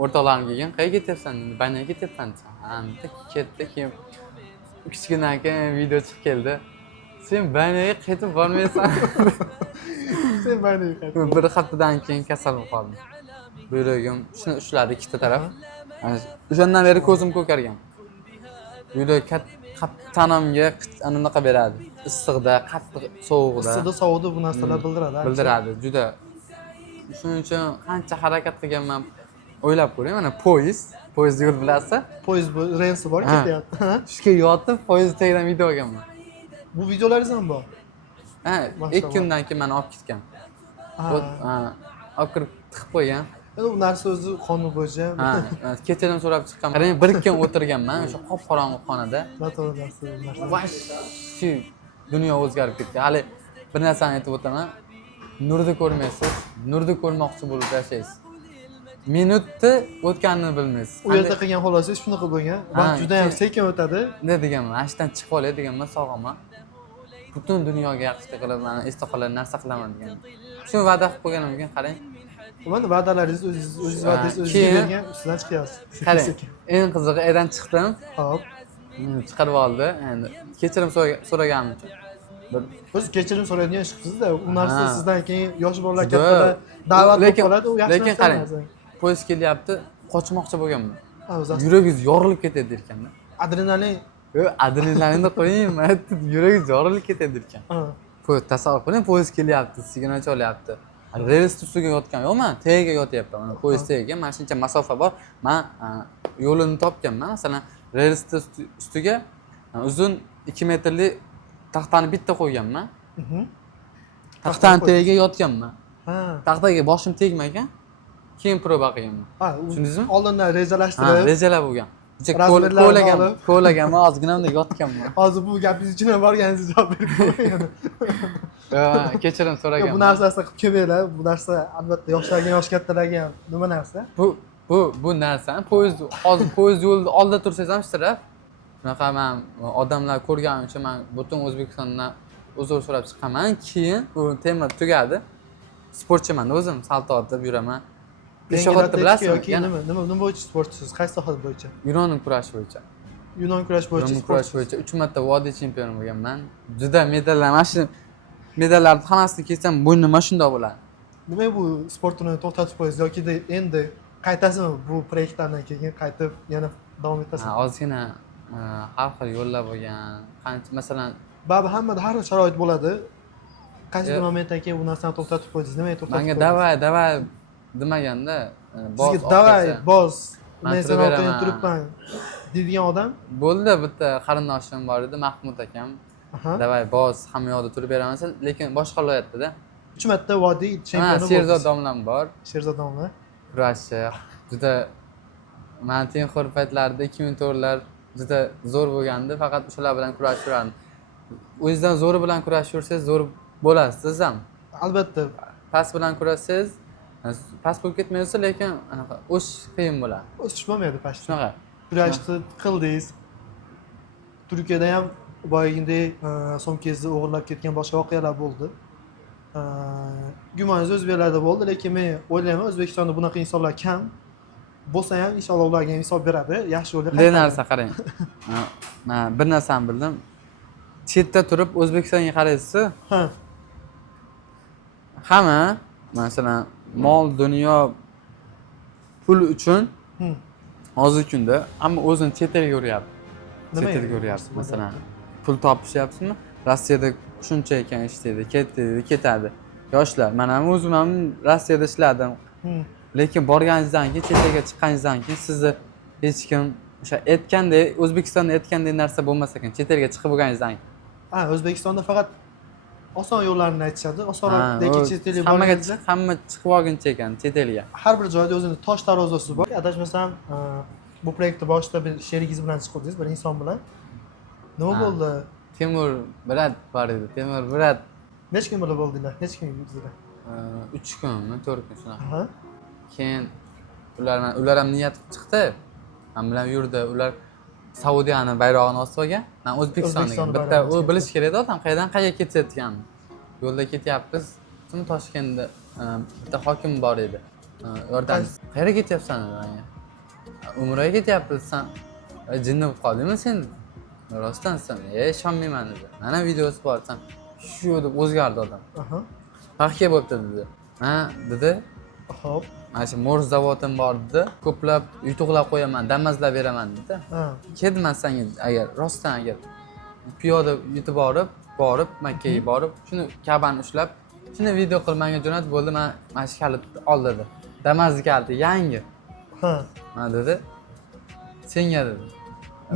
O'rtoqlarim kelgan, qayerga ketyapsan dedi, banaga ketyapman dedim. Ha, ketdi, keyin kichkinadan keyin video chiqib keldi. Sen banaga qaytib bormaysan. Sen mana qaytib. Bir haftadan keyin kasal bo'lib qoldim. Buyragim shuni ushladi ikkita taraf. O'shandan beri ko'zim ko'kargan. Buyrak tanamga anaqa beradi. Issiqda, qattiq sovuqda. Issiqda, sovuqda bu narsalar bildiradi. Bildiradi, juda. Shuning uchun qancha harakat qilganman o'ylab ko'ring. Mana poyezd yo'l bilasiz? Poyezd bu relsi bor ketyapti. Ha. Tushga yotib, poyezd tagidan video olganman. Bu videolaringiz ham bor. Ha, 2 kundan keyin meni olib ketgan. Ha, olib kirib tiqib qo'ygan. Endi bu narsa o'zi qonun bo'yicha. Ha, kechadan so'rab chiqqanman. Qarang, bir kun o'tirganman o'sha qop-qorong'i xonada. Noto'g'ri narsa. Vash, dunyo o'zgarib ketgan. Hali bir narsani aytib o'taman. Nurni ko'rmaysiz, nurni ko'rmoqchi bo'lib yashaysiz. Minutni o'tganini bilmaysiz. U yerda qilgan xulosangiz shunaqa bo'lgan. Vaqt juda ham sekin o'tadi. Ne deganman, ashdan chiqib olay deganman, sog'aman. Butun dunyoga yaxshilik qilib, mana esda qoladigan narsa qilaman degan. Shu va'da qilib qo'yganimga qarang. Mana va'dalaringizni o'zingiz va'dangizni o'zingizga bergan, ustidan chiqyapsiz. Qarang, eng qizig'i erdan chiqdim. Hop. Chiqarib oldi. Endi kechirim so'raganim uchun. Biz kechirim so'raydigan ish qilibsiz-da, u narsa Ha. sizdan keyin yosh bolalar kattalar da'vat qilib qoladi, u yaxshi lekin qarang, poyezd kelyapti, qochmoqchi bo'lganman. Ha, o'zi Yuragingiz yorilib ketadi ekan-da. adrenalin. Adrenalinni qo'ying, mana yuragingiz yorilib ketadi ekan. Ha. Poyezd tasavvur qiling, poyezd kelyapti, sigina cholyapti. Rels ustiga yotgan yo'qman, tagiga yotyapman. Mana poyezd tagiga, mana shuncha masofa bor. Men yo'lini topganman. Masalan, rels ustiga uzun 2 metrlik taxtani bitta qo'yganman. Taxtani tagiga yotganman. Ha. Taxtaga boshim tegmagan. Keyin proba qilganman. Ha, tushundingizmi? oldindan Ha, rejalashtirib, rejalar bo'lgan. Razmerlarni Ko'laganman, ozginamda yotganman. hozir bu gapingiz uchun ham borganingizni javob berib qo'ying. Kechirim Bu so'raganman. narsasini qilib kelmanglar. Bu narsa albatta yoshlarga, yosh kattalarga ham nima narsa? Bu narsani hozir poyezd yo'lida oldida tursangiz ham shtirab. Shunaqa men odamlar ko'rganim uchun men butun O'zbekistondan uzr so'rab chiqqanman. Keyin bu tema tugadi. Sportchiman o'zim, salto otib yuraman. Peshobodni bilasizmi? yoki nima bo'yicha sportchisiz? Qaysi soha bo'yicha? Yunon kurash bo'yicha. Yunon kurash bo'yicha Yunon kurash bo'yicha 3 marta vodiy chempioni bo'lganman. Juda medallar, mana shu medallarni hammasini kessam bo'ynim mana shundoq bo'ladi. Nima bu sportni to'xtatib qo'yasiz yoki endi qaytasizmi bu proyektlardan keyin qaytib yana davom etasizmi? Ha, ozgina har xil yo'llar bo'lgan. Qancha masalan, Baribir hammada har xil sharoit bo'ladi. Qaysi momentdan keyin bu narsani to'xtatib qo'ydingiz? Nimaga to'xtatib menga qo'ydingiz? davay demaganda, Sizga davay, boz, Men men sen turib orqadan beraman. turibman deydigan odam? bo'ldi, bitta qarindoshim bor edi, Mahmud akam. Aha. Davay, boz, hamma yoqda turib beraman, lekin boshqa viloyatda-da. 3 marta vodiy chempioni Sherzod domlam bor. Sherzod domla. Kurashchi. Juda men tengxo'r paytlarida 2004lar juda zo'r bo'lgandi, faqat o'shalar bilan kurashib yurardim. O'zingizdan zo'ri bilan kurashib yursangiz zo'r bo'lasiz ham. Albatta. Past bilan kurashsangiz past bo'lib ketmaysiz, lekin anaqa o'sish qiyin bo'ladi. O'sish bo'lmaydi pastda. Shunaqa. Kurashni qildingiz. Turkiyada ham boyagidek sumkangizni o'g'irlab ketgan boshqa voqealar bo'ldi. Gumoningiz o'zbeklarda bo'ldi, lekin men o'ylayman O'zbekistonda bunaqa insonlar kam. Bo'lsa ham inshaalloh ularga misol beradi. Yaxshi yo'lga Bir narsa qarang. Men bir narsani bildim. Chetda turib O'zbekistonga qaraysiz, Ha. hamma masalan mol, dunyo, pul uchun hozirgi kunda hamma o'zini chet elga yuryapti. Nima Chet elga endi? yuryapti. Masalan, pul topishyapsizmi? Rossiyada shuncha ekan ishlaydi, ketadi. Yoshlar, men ham o'zim ham Rossiyada ishladim. Lekin borganingizdan keyin, chet elga chiqqaningizdan keyin sizni hech kim o'sha aytgandek, O'zbekistonda aytgandek narsa bo'lmas ekan, chet elga chiqib bo'lganingizdan keyin. Ha, O'zbekistonda faqat oson yo'llarini aytishadi. Osonroq, lekin chet elga hamma borganingizda chiqib olguncha ekan chet elga. har bir joyda o'zini tosh tarozisi bor. Adashmasam, bu proyektni boshida bir sherigingiz bilan chiqdingiz, bir inson bilan. Nima bo'ldi? Temur brat bor edi. Temur brat Necha kun birga bo'ldinglar? Necha kun yurdinglar? 3 kunmi, 4 kun shunaqa. Aha. Keyin ular ham niyat qilib chiqdi. Men bilan yurdi. Ular Saudiyani bayrog'ini osib olgan. Men O'zbekistondaman. Bitta u bilish kerak odam qayerdan qayerga ketayotganini. Yo'lda ketyapmiz. Tun Toshkentda bitta hokim bor edi. Yordam. Qayerga ketyapsan dedi. Umraga ketyapmiz. Sen jinni bo'lib qoldingmi sen? Rostdan sen, ishonmayman dedi. Mana videosi bor, sen shu deb o'zgardi odam. Aha. Paxka bo'pti dedi. Ha, dedi. Xo'p. Mana shu morj zavodim bor dedi. Ko'plab yutuqlar qo'yaman, damazlab beraman dedi. Ha. Ketman senga agar rostdan agar piyoda yetib borib Makkaga borib, shuni Ka'bani ushlab, shuni video qilib menga jo'nat bo'ldi. Men mana shu kalitni ol dedi. Damazli kaliti yangi. Ha. Mana dedi. Senga dedi.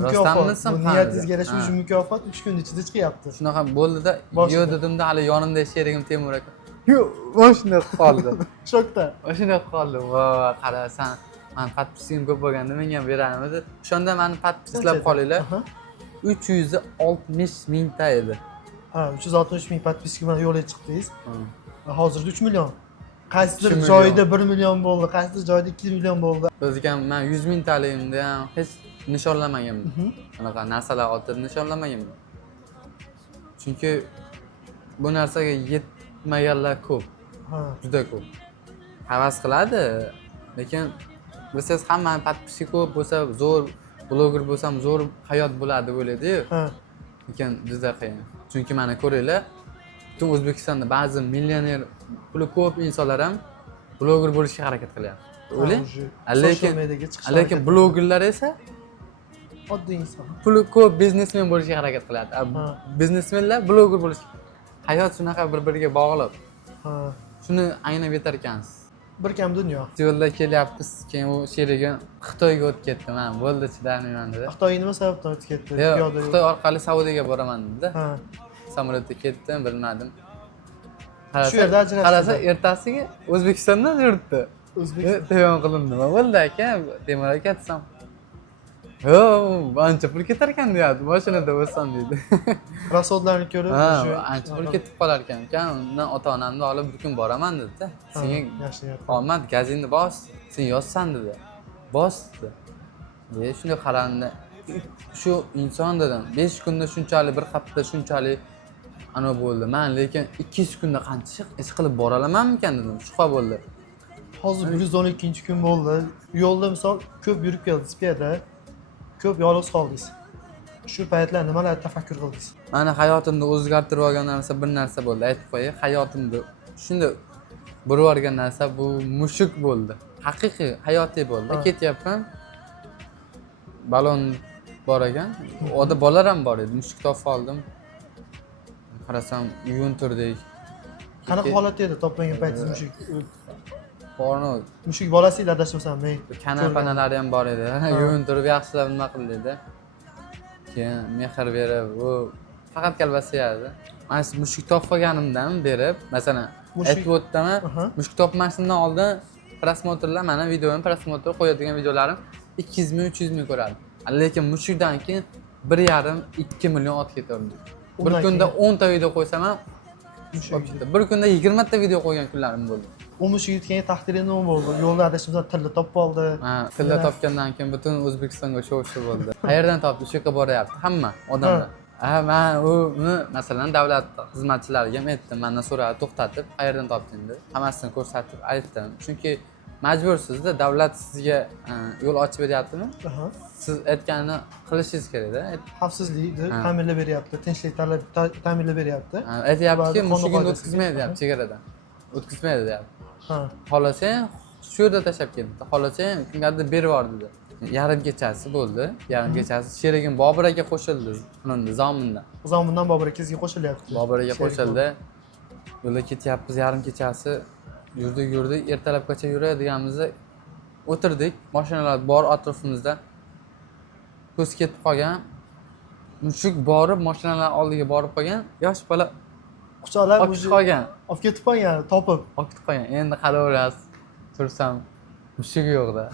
Rostdanmisan? Bu niyatingizga yarasha shu mukofot 3 kun ichida chiqyapti. Shunaqa bo'ldi-da, yo dedimda hali yonimda sherigim Temur aka. Yo, mana shunday qoldi. Shokda. Mana shunday qoldi. Voy, qarasan, men podpiskam ko'p bo'lganda menga ham beranmidi. O'shanda meni podpislab qolinglar. 360 mingta edi. Ha, 360 ming podpiska bilan yo'lga chiqdingiz. Hozirda 3 million. Qaysidir 3 million. joyda 1 million bo'ldi, qaysidir joyda 2 million bo'ldi. Bizga men 100 mingtaligimda ham hech nishonlamaganman. Unaqa narsalar otib nishonlamaganman. Chunki bu narsaga yetmaganlar ko'p. Ha. Juda ko'p. Havas qiladi, lekin bilsangiz hamma podpiska ko'p bo'lsa, zo'r bloger bo'lsam, zo'r hayot bo'ladi deb o'ylaydi-yu. Ha. Lekin juda qiyin. Chunki mana ko'ringlar, butun O'zbekistonda ba'zi millioner puli ko'p insonlar ham bloger bo'lishga harakat qilyapti. O'ylang. Lekin blogerlar esa oddiy inson. puli ko'p biznesmen bo'lishga harakat qiladi. Biznesmenlar bloger bo'lish. Hayot shunaqa bir-biriga bog'liq. Ha. Shuni anglab yetar ekansiz. Bir kam dunyo. Yo'lda kelyapmiz, keyin u sherigim Xitoyga o'tib ketdi. Men bo'ldi chidolmayman dedi. Xitoyga nima sababdan o'tib ketdi? Piyoda. Xitoy orqali Saudiyaga boraman dedi. Ha. Samolyotda ketdim, bilmadim. Shu yerda ajrashdi. Qarasa, ertasiga O'zbekistondan yuribdi. O'zbekiston. Telefon qilindi. Nima bo'ldi aka? Temur aka desam. Yo, ancha pul ketar ekan deyapti. Mashinada bo'lsam deydi. Rasodlarni ko'rib, Ha, ancha pul ketib qolar ekan. Undan ota-onamni olib bir kun boraman dedi. Senga yashayapti. omad gazingni bos, sen yozsan dedi. Bos dedi. Shunday qarandi. Shu inson dedim, 5 kunda shunchalik, bir hafta shunchalik ana bo'ldi. Men lekin 200 kunda qancha ish qilib bora olamanmikan dedim. Shubha bo'ldi. Hozir 112-kun bo'ldi. Yo'lda misol ko'p yurib keldingiz piyoda. Ko'p yolg'iz qoldingiz. Shu paytlar nimalar tafakkur qildingiz? Mani hayotimni o'zgartirib olgan narsa bir narsa bo'ldi. Aytib qo'yay, hayotimda shunday burib yuborgan narsa bu mushuk bo'ldi. Haqiqiy, hayotiy bo'ldi. Ketyapman. Balon bor ekan. O'da bolalar ham bor edi. Mushuk topib oldim. Qarasam, yuvintirdik. Qanaqa holatda edi topmagan paytingiz mushuk? Borno. Mushuk bolasi edi adashmasam, men. Kanalpanalari ham bor edi. Yuvintirib yaxshilab nima qildi dedi. Keyin mehr berib, u faqat kalbasiyadi. Mana shu mushuk topib olganimdan berib, masalan, aytib o'tdaman, mushuk topmasdan oldin prosmotrlar, mana videoning prosmotri qo'yadigan videolarim 200 ming, 300 ming ko'radi. Lekin mushukdan keyin 1,5-2 million ot ketardi. Bir kunda 10 ta video qo'ysam ham bir kunda 20 ta video qo'ygan kunlarim bo'ldi. U mushuk yutgan taqdiri nima bo'ldi? Yo'lda adashmasam tilla topib oldi. Ha, tilla topgandan keyin butun O'zbekistonga shov-shuv bo'ldi. Qayerdan topdi? Shu yerga boryapti hamma odamlar. Men uni masalan davlat xizmatchilariga ham aytdim, mendan so'radi, to'xtatib, qayerdan topding deb. Hammasini ko'rsatib aytdim. Chunki majbursizda, davlat sizga yo'l ochib beryaptimi? Siz aytganini qilishingiz kerak-da. Xavfsizlikni ta'minlab beryapti, tinchlik ta'minlab beryapti. Aytyaptiki, mushugini o'tkazmaydi deyapti chegaradan. O'tkazmaydi deyapti. Xohlasang shu yerda tashlab keldi. Xohlasang kimgadir berib yubor dedi. yarim kechasi bo'ldi. Yarim kechasi sherigim Bobur aka qo'shildi. Xonanda Zomindan. Zomindan Bobur akangizga qo'shilyapti. Bobur aka qo'shildi. Yo'lda ketyapmiz, yarim kechasi yurdik, ertalabgacha yuradiganimizda o'tirdik. Mashinalar bor atrofimizda. Ko'z ketib qolgan. Mushuk borib mashinalar oldiga borib qolgan. Yosh bola Quchoqlab olib ketib qolgan. olib ketib qolgan, topib. Olib ketib qolgan. Endi qaraverasiz. Tursam mushuk yo'qda.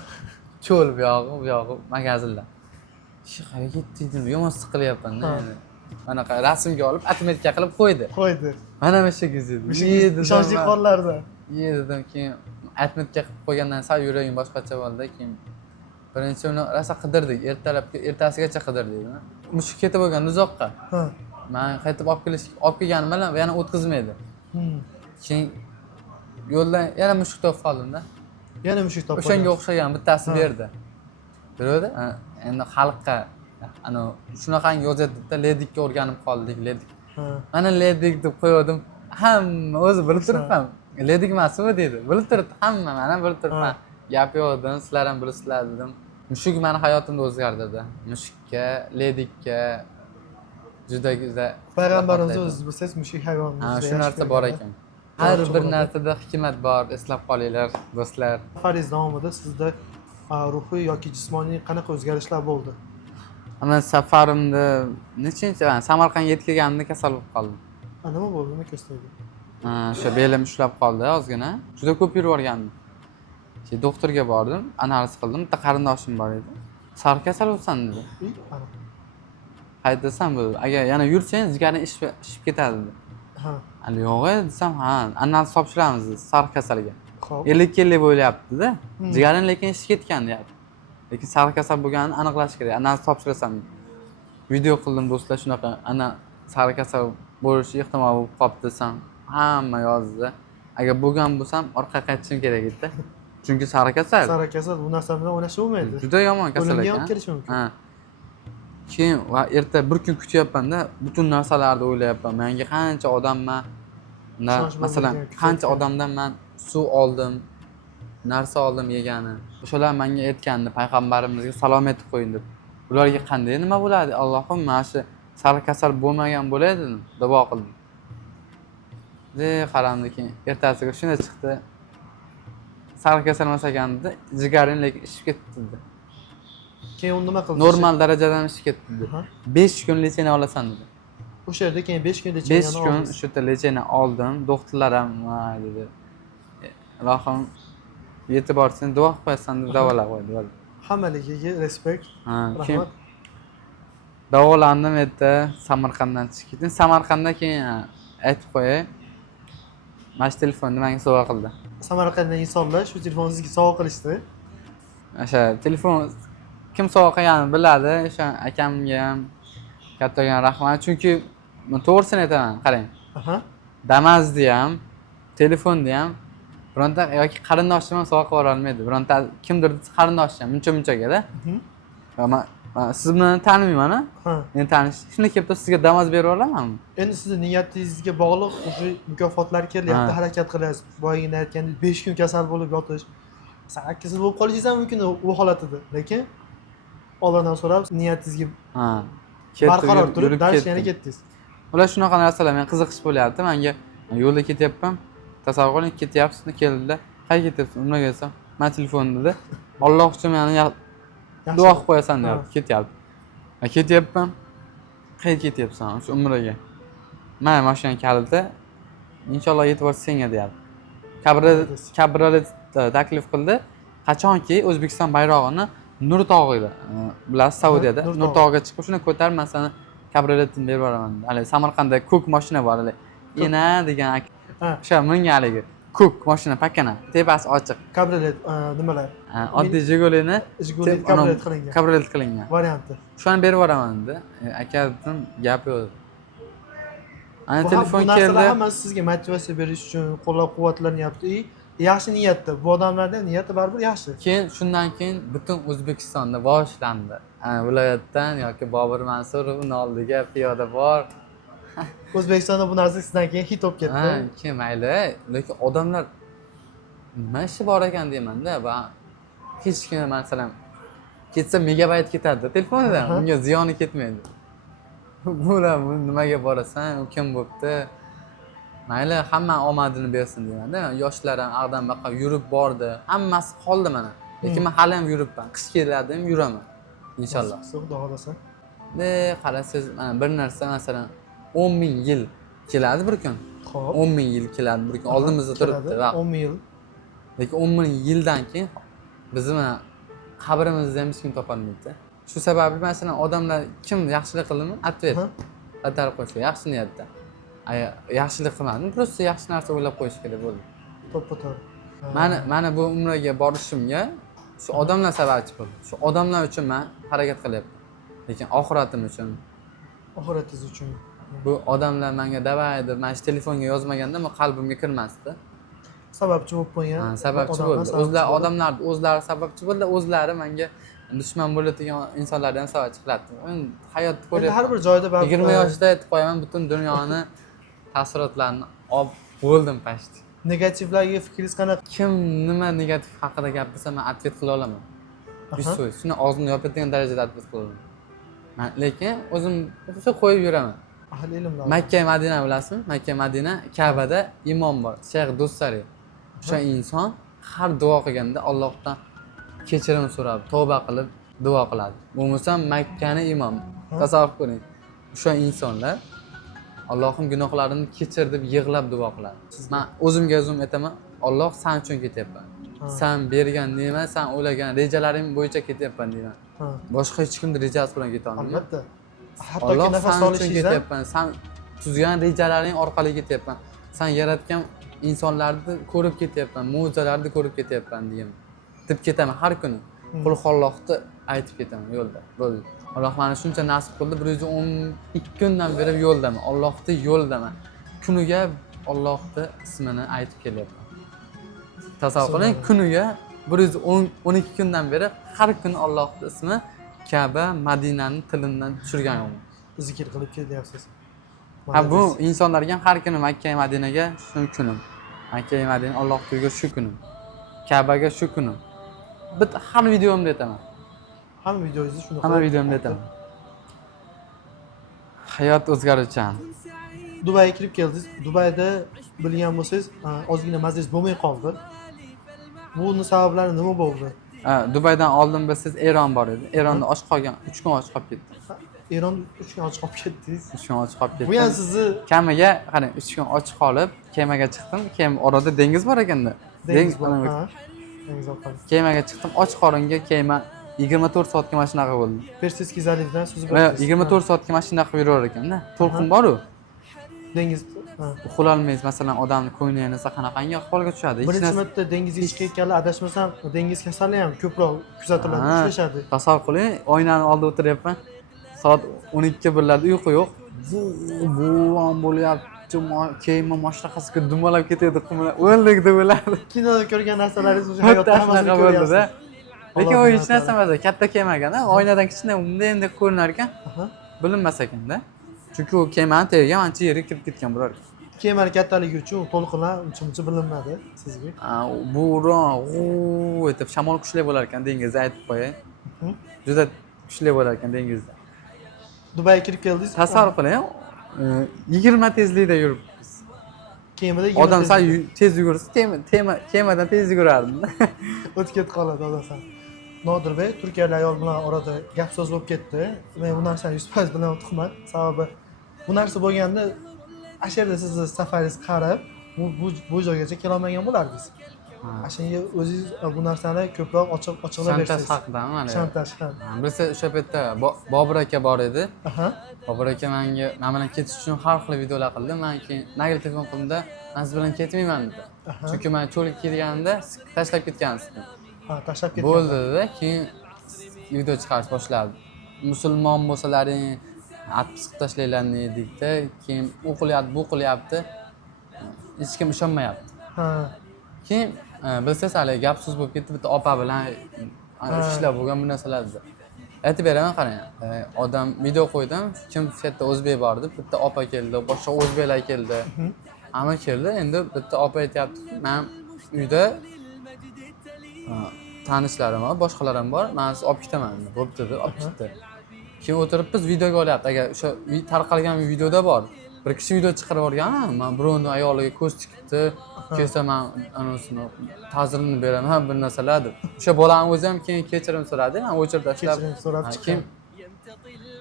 Cho'l bu yog'i magazинlar. Shu qayerga ketdi dedim. Yomon siqilyapman-da endi. Manaqa rasmga olib atmetka qilib qo'ydi. Mana mushugingiz edi. Ishonchli qonlarda. Dedim, keyin atmetka qilib qo'ygandan so'ng yuragim boshqacha bo'ldi. Keyin birinchi uni rosa qidirdik. Ertasigacha qidirdik. Mushuk ketib bo'lgan uzoqqa. Men qaytib olib kelganim bilan yana o'tkazmaydi. Keyin yo'ldan yana mushuk topib qoldim-da. Yana mushuk topib. O'shanga o'xshagan bittasi berdi. Berdi. Endi xalqqa ana shunaqangi yozyapti-da, ledikka o'rganib qoldik, ledik. Mana ledik deb qo'ydim. Hamma o'zi bilib turibman. Ledik emasmi dedi. Bilib turibdi, hamma mana bilib turibman. Gap yo'q dedim, sizlar ham bilasizlar dedim. Mushuk meni hayotimni o'zgartirdi. Mushukka, ledikka juda payg'ambarimiz o'zi bilsangiz mushuk hayvonimiz. Ha, shu narsa bor ekan. Har bir narsada hikmat bor, eslab qolinglar, do'stlar. Safaringiz davomida sizda ruhiy yoki jismoniy qanaqa o'zgarishlar bo'ldi? Mana safarimda nechinchi, Samarqandga yetib kelganimda kasal bo'lib qoldim. Nima bo'ldi? Nima kasalligi? O'sha belim ushlab qoldi ozgina. Juda ko'p yurib o'rgandim. Doktorga bordim, analiz qildim. Bitta qarindoshim bor edi. Sar kasal bo'lsan dedi. Qaytasam bu, agar yana yursang, jigaring ishib ketadi dedi. Ali yo'q desam, ha, analiz topshiramiz dedi, sar kasalga. Xo'p. 50 kelli bo'lyapti-da. Jigaring lekin ishib ketgan deyapti. Lekin sar kasal bo'lganini aniqlash kerak. Analiz topshirasan. Video qildim do'stlar, shunaqa ana sar kasal bo'lishi ehtimol bo'lib qolibdi desam, hamma yozdi. Agar bo'lgan bo'lsam, orqaga qaytishim kerak edi-da. Chunki sar kasal bu narsa bilan o'ynashib bo'lmaydi. Juda yomon kasal ekan. O'limga kelishi mumkin. Ha. Keyin erta bir kun kutyapman-da, butun narsalarni o'ylayapman. Menga qancha odamman, masalan, qancha odamdan men suv oldim, narsa oldim yegani. O'shalar menga aytgandi, payg'ambarimizga salom aytib qo'ying deb. Ularga qanday nima bo'ladi? Allohim, mana shu sar kasal bo'lmagan bo'laydi, duo qildim. Qaramdi, keyin ertasiga shunday chiqdi. Sar kasal emas ekanda, jigaring lekin ishib ketdi dedi. Keyin uni nima qildi? Normal darajadan ishib ketdi dedi. 5 kun lecheni olasan dedi. O'sha yerda keyin 5 kun lecheni oldim. 5 kun shu yerda lecheni oldim. Doktorlar ham dedi. Ilohim yetib borsin, duo qilib qo'yasan deb davolab qo'ydi. Hammaligiga respekt. Rahmat. Davolandim yerda, Samarqanddan chiqib ketdim. Samarqanddan keyin aytib qo'yay. Mana shu telefonni menga sovg'a qildi. Samarqanddan insonlar shu telefonni sizga sovg'a qilishdi. O'sha telefon kim sovg'a qilganini biladi. O'sha akamga ham kattagan rahmat. Chunki men to'g'risini aytaman, qarang. Damazdi ham, telefonni ham bironta yoki qarindoshim ham sovg'a qilib bera olmaydi. Bironta kimdir qarindoshim, muncha-munchaga-da. Siz bilan tanimayman-a? Men tanish. Shunday kelib sizga damaz berib olamanmi? Endi sizni niyatingizga bog'liq o'sha mukofotlar kelyapti, harakat qilyapsiz. Boyagina aytgandek 5 kun kasal bo'lib yotish. Sizlar kasal bo'lib qolishingiz ham mumkin u holatida. Lekin Allohdan so'rab niyatingizga barqaror turib, dars yana ketdingiz. Ular shunaqa narsalar men qiziqish bo'lyapti. Menga yo'lda ketyapman. Tasavvur qiling, ketyapsiz, keldi. Qayerga ketyapsiz? Umraga desam, "Men telefon" dedi. Alloh uchun meni duo qilib qo'yasan deyapti, ketyapti. Ketyapman. Qayerga ketyapsan? O'sha umraga. Mana mashina kaliti. Inshaalloh yetib borsa senga deyapti. Kabriolet taklif qildi. Qachonki O'zbekiston bayrog'ini Nur tog'ida, bilasiz, Saudiyada Nur tog'iga chiqib shuni ko'tarib, men sana kabrioletni berib yuboraman. Hali Samarqandda ko'k mashina bor, hali Ena degan o'sha minga haligi ko'k mashina pakana, tepasi ochiq. Kabriolet nimalar? Oddiy Jigulini kabriolet qilingan varianti. Shuni berib yuboraman dedi. Aka dedim, gap yo'q. Ana telefon keldi. Bu narsalar hammasi sizga motivatsiya berish uchun qo'llab-quvvatlanyapti. Yaxshi niyatda. Bu odamlarning niyati baribir yaxshi. Keyin shundan keyin butun O'zbekistonda boshlandi. Viloyatdan yoki Bobur Mansurovning oldiga piyoda bor. O'zbekistonda bu narsa sizdan keyin hit bo'lib ketdi. Keyin mayli, lekin odamlar nima ishi bor ekan deyman-da, va hech kim masalan ketsa megabayt ketadi telefonidan, unga ziyoni ketmaydi. Bular bu nimaga borasan, u kim bo'pti? Mayli, hamma omadini bersin deyman-da. Yoshlar ham ag'dan baqa yurib bordi, hammasi qoldi mana. Lekin men hali ham yuribman. Qish keladi ham yuraman. Inshaalloh. Xudo xolasa. Qarasiz, mana bir narsa masalan 10 ming yil keladi bir kun. Xo'p. 10 ming yil keladi bir kun. Oldimizda turibdi vaqt. 10 ming yil. Lekin 10 ming yildan keyin bizni mana qabrimizni ham hech kim topolmaydi. Shu sababli masalan odamlar kim yaxshilik qildimi? Atvet. Qaytarib qo'ysa, yaxshi niyatda. Yaxshilik qilmadim, просто yaxshi narsa o'ylab qo'yish kerak bo'ldi. To'ppa-to'g'ri. Mana bu umraga borishimga shu odamlar sababchi bo'ldi. Shu odamlar uchun men harakat qilyapman. Lekin oxiratim uchun, Oxiratingiz uchun. bu odamlar menga davay deb mana shu telefonga yozmaganda men qalbimga kirmasdi. Sababchi bo'lib qo'ygan. Sababchi bo'ldi. Odamlar o'zlari sababchi bo'ldi, o'zlari menga dushman bo'ladigan insonlarni ham sababchi qiladi. Men hayotni ko'ryapman. Har bir joyda 20 yoshda aytib qo'yaman, butun dunyoni taassurotlarini olib bo'ldim pashti. Negativlarga fikringiz qanaqa? Kim nima negativ haqida gapirsa men atvet qila olaman. Shuni og'zini yopadigan darajada atvet qila olaman. Lekin o'zim o'sha qo'yib yuraman. Ahli ilmlar. Makka Madina bilasizmi? Makka Madina Ka'bada imom bor, Shayx Do'stari. O'sha inson har duo qilganda Allohdan kechirim so'rab, tavba qilib duo qiladi. Bo'lmasa Makkani imom. Tasavvur qiling. O'sha insonlar Allohim gunohlarini kechir deb yig'lab duo qiladi. Men o'zimga o'zim aytaman, Alloh sen uchun ketyapman. Sen bergan ne'mat, sen o'ylagan rejalaring bo'yicha ketyapman deyman. Boshqa hech kimning rejasi bilan keta olmayman. Albatta. Hattoki nafas olishingizda ketyapman. Sen tuzgan rejalaring orqali ketyapman. Sen yaratgan insonlarni ko'rib ketyapman, mo'jizalarni ko'rib ketyapman deyman. Deb ketaman har kuni. Qul Allohni aytib ketaman yo'lda. Bo'ldi. Alloh mana shuncha nasib qildi, 112 kundan beri yo'ldaman. Allohni yo'ldaman. Kuniga Allohni ismini aytib kelyapman. Tasavvur qiling, kuniga 112 kundan beri har kuni Allohning ismi Ka'ba, Madinani tilimdan tushirganman. zikr qilib kelyapsiz. Bu insonlarga har kuni Makka va Madinaga shu kunim. Makka va Madina Alloh yo'liga shu kunim. Ka'baga shu kunim. Bitta har videomda aytaman. Hamma videoyingizni shuni Hamma videomda aytaman. Hayot o'zgaruvchan. Dubayga kirib keldingiz. Dubayda bilgan bo'lsangiz, ozgina mazangiz bo'lmay qoldi. Buning sabablari nima bo'ldi? Dubaydan oldin siz Eron bor edi. Eronda och qolgan, 3 kun och qolib ketdi. Eron 3 kun och qolib ketdingiz. 3 kun och qolib ketdi. Bu ham sizni kamiga, qarang, 3 kun och qolib, kemaga chiqdim. Orada dengiz bor ekanda. dengiz bor. Dengiz orqali. Kemaga chiqdim, och qoringa kema 24 soatga mashinaqa bo'ldi. Persiskiy zalivdan suzib o'tdingiz. 24 soatga mashina qilib yurar ekanda. To'lqin bor-ku. Dengiz uxlolmaysiz, masalan, odamni ko'ngli qanaqangi ahvolga tushadi. Birinchi marta dengizga chiqayotganlar adashmasam, dengiz kasali ham ko'proq kuzatiladi, uchrashadi. Tasavvur qiling, oynani oldida o'tiryapman. Soat 12 birlarda uyqu yo'q. Bu ham bo'lyapti, kema mashinasiga dumalab ketadi, o'ldik deb o'yladi. Kinoda ko'rgan narsalaringiz o'sha hayotda hammasini ko'ryapsiz. Lekin u hech narsa emas, katta kemaga-da, oynadan kichkina bunday ko'rinar ekan. Bilinmas ekanda. Chunki u kemani tagiga ancha yerga kirib ketgan biror. Kemani kattaligi uchun to'lqinlar uncha bilinmadi sizga. Bu aytib shamol kuchli bo'lar ekan dengizda, aytib qo'yay. Juda kuchli bo'lar ekan dengizda. Dubayga kirib keldingiz. Tasavvur qiling, 20 tezlikda yuribmiz. Kemada 20 odam sal tez yugursa, kemadan tez yugurardim. O'tib ketib qoladi odam. Nodirbek turkiyalik ayol bilan orada gap so'z bo'lib ketdi. Men bu narsani 100% bilan tuhmat. Sababi bu narsa bo'lganda asherda sizni safaringiz qarab, bu joygacha kela olmagan bo'lardingiz. Ashunga o'zingiz bu narsani ko'proq ochiqlab bersangiz. Shantaj haqidami mana? Shantaj ham. Bilsa o'sha paytda Bobur aka bor edi. Bobur aka men bilan ketish uchun har xil videolar qildi. Men keyin nagir telefon qildim-da, men siz bilan ketmayman dedi. Chunki men cho'lga kelganimda tashlab ketgansizlar. Tashlab ketgan. Bo'ldi-da, keyin video chiqarish boshladi. Musulmon bo'lsalaring atib siqib tashlanglarni dedikda, keyin u qilyapti, bu qilyapti. Hech kim ishonmayapti. Keyin bilsangiz hali gap so'z bo'lib ketdi, bitta opa bilan ishlab bo'lgan bu narsalarda. Aytib beraman, qarang. Odam video qo'ydim, kim shu yerda o'zbek bor deb, bitta opa keldi, boshqa o'zbeklar keldi. Hamma keldi. Endi bitta opa aytayapti, men uyda tanishlarim bor, boshqalar ham bor. Men sizni olib ketaman dedi. Bo'pti deb olib ketdi. Keyin o'tiribmiz, videoga olyapti. Agar o'sha tarqalgan videoda bor. Bir kishi video chiqarib yuborgan, men birovni ayoliga ko'z tikibdi, kelsa men anosini ta'zirini beraman, bir narsalar deb. O'sha bolani o'zi ham keyin kechirim so'radi, men o'chirib tashlab. Kechirim so'rab Keyin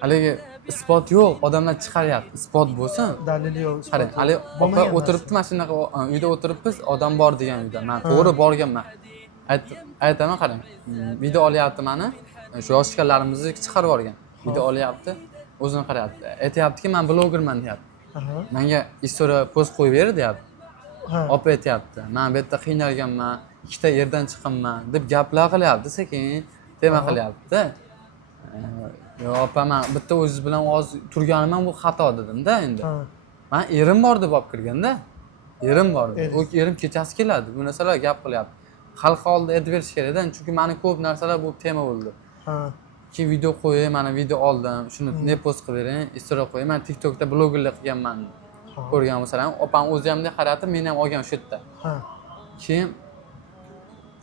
haligi isbot yo'q, odamlar chiqaryapti. Isbot bo'lsin. Dalili yo'q. Qarang, hali opa o'tiribdi, mana shunaqa uyda o'tiribmiz, odam bor degan uyda. Men to'g'ri borganman. Aytaman, qarang. Video olyapti meni. Shu yoshlarimizni chiqarib yuborgan. Video olyapti, o'zini qarayapti. Aytayaptiki, men blogerman deyapti. Menga istoriya post qo'yib ber deyapti. Opa aytayapti. Men bu yerda qiynalganman, ikkita yerdan chiqqanman deb gaplar qilyapti, sekin tema qilyapti. Yo, opa, men bitta o'zingiz bilan hozir turganim bu xato dedim-da endi. Men erim bor deb olib kirganda, erim bor. U erim kechasi keladi, bu narsalar gap qilyapti. Xalq oldida aytib berish kerak-da, chunki meni ko'p narsalar bu tema bo'ldi. Keyin video qo'yay, mana video oldim, shuni ne post qilib bering, istoriya qo'yay. Men TikTokda blogerlik qilganman. Ko'rgan bo'lsam, opam o'zi ham qarayapti, men ham olgan shu yerda. Keyin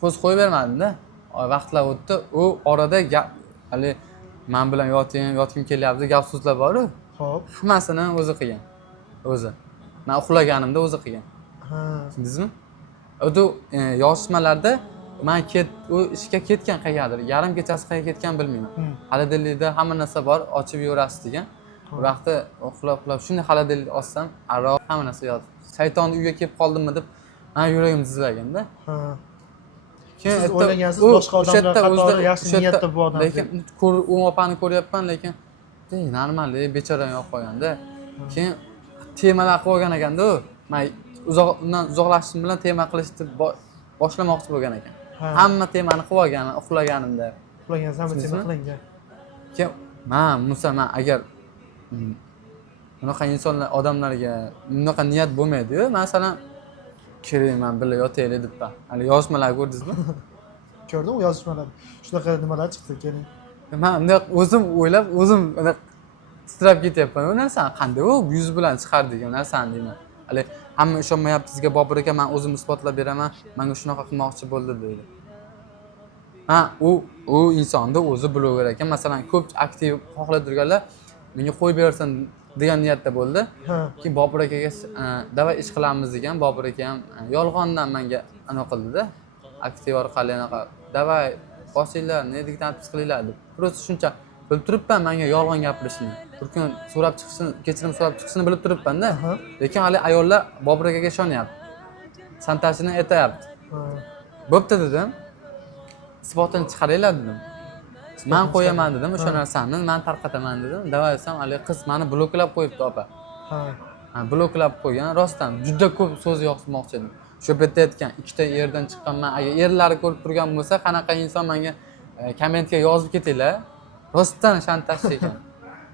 post qo'yib bermadim-da. Vaqtlar o'tdi, u orada hali men bilan yotgim kelyapti, gap so'zlar bor-ku. Xo'p. Hammasini o'zi qilgan. O'zi. Men uxlaganimda o'zi qilgan. Tushundingizmi? U yoshmalarda men u ishga ketgan qayerdir. Yarim kechasi qayerga ketgan bilmayman. Xaladellikda hamma narsa bor, ochib yurasiz degan. Bu vaqtda uxlab shunday xaladellik olsam, aroq hamma narsa yotib. Shayton uyga kelib qoldimmi deb men yuragim zizlaganda. Keyin siz o'ylagansiz boshqa odamlar qatori yaxshi niyatda bu odam. Lekin u opani ko'ryapman, lekin normal, bechorani yo'q qo'yganda. Keyin temalar qilib olgan ekanda u. Men undan uzoqlashishim bilan tema qilishni boshlamoqchi bo'lgan ekan. Hamma temani qilib olgan, uxlaganimda. Uxlagansiz hamma tema qilingan. Keyin men agar bunaqa insonlar odamlarga bunaqa niyat bo'lmaydi-yu. Masalan, kerak men birga yotaylik deb hali yozmalar ko'rdingizmi? Ko'rdim u yozishmalar. Shunaqa nimalar chiqdi, keling. Men undaq o'zim o'ylab, o'zim titrab ketyapman. U narsani qanday u yuz bilan chiqar degan narsani deyman. Hali hamma ishonmayapti sizga Bobur aka, men o'zim isbotlab beraman, menga shunaqa qilmoqchi bo'ldi deydi. U insonni o'zi bloger ekan. Masalan, ko'p aktiv xohlab turganlar menga qo'yib bersin degan niyatda bo'ldi. Keyin Bobur akaga davay ish qilamiz degan, Bobur aka ham yolg'ondan menga qildi-da. Aktiv orqali anaqa davay bosinglar, nedik tanqid qilinglar deb. Просто shuncha bilib turibman menga yolg'on gapirishni. Bir kun so'rab chiqishini, kechirim so'rab chiqishini bilib turibman-da. Lekin hali ayollar Bobur akaga ishonyapti. Santashini aytayapti. Bo'pti dedim. Isbotini chiqaringlar dedim. Men qo'yaman dedim o'sha narsani, men tarqataman dedim. Davay desam, hali qiz meni bloklab qo'yibdi opa. Bloklab qo'ygan, rostdan juda ko'p so'z yoqmoqchi edim. Shu yerda aytgan, ikkita yerdan chiqqanman. Agar erlari ko'rib turgan bo'lsa, qanaqa inson menga kommentga yozib ketinglar. Rostdan shantaj ekan.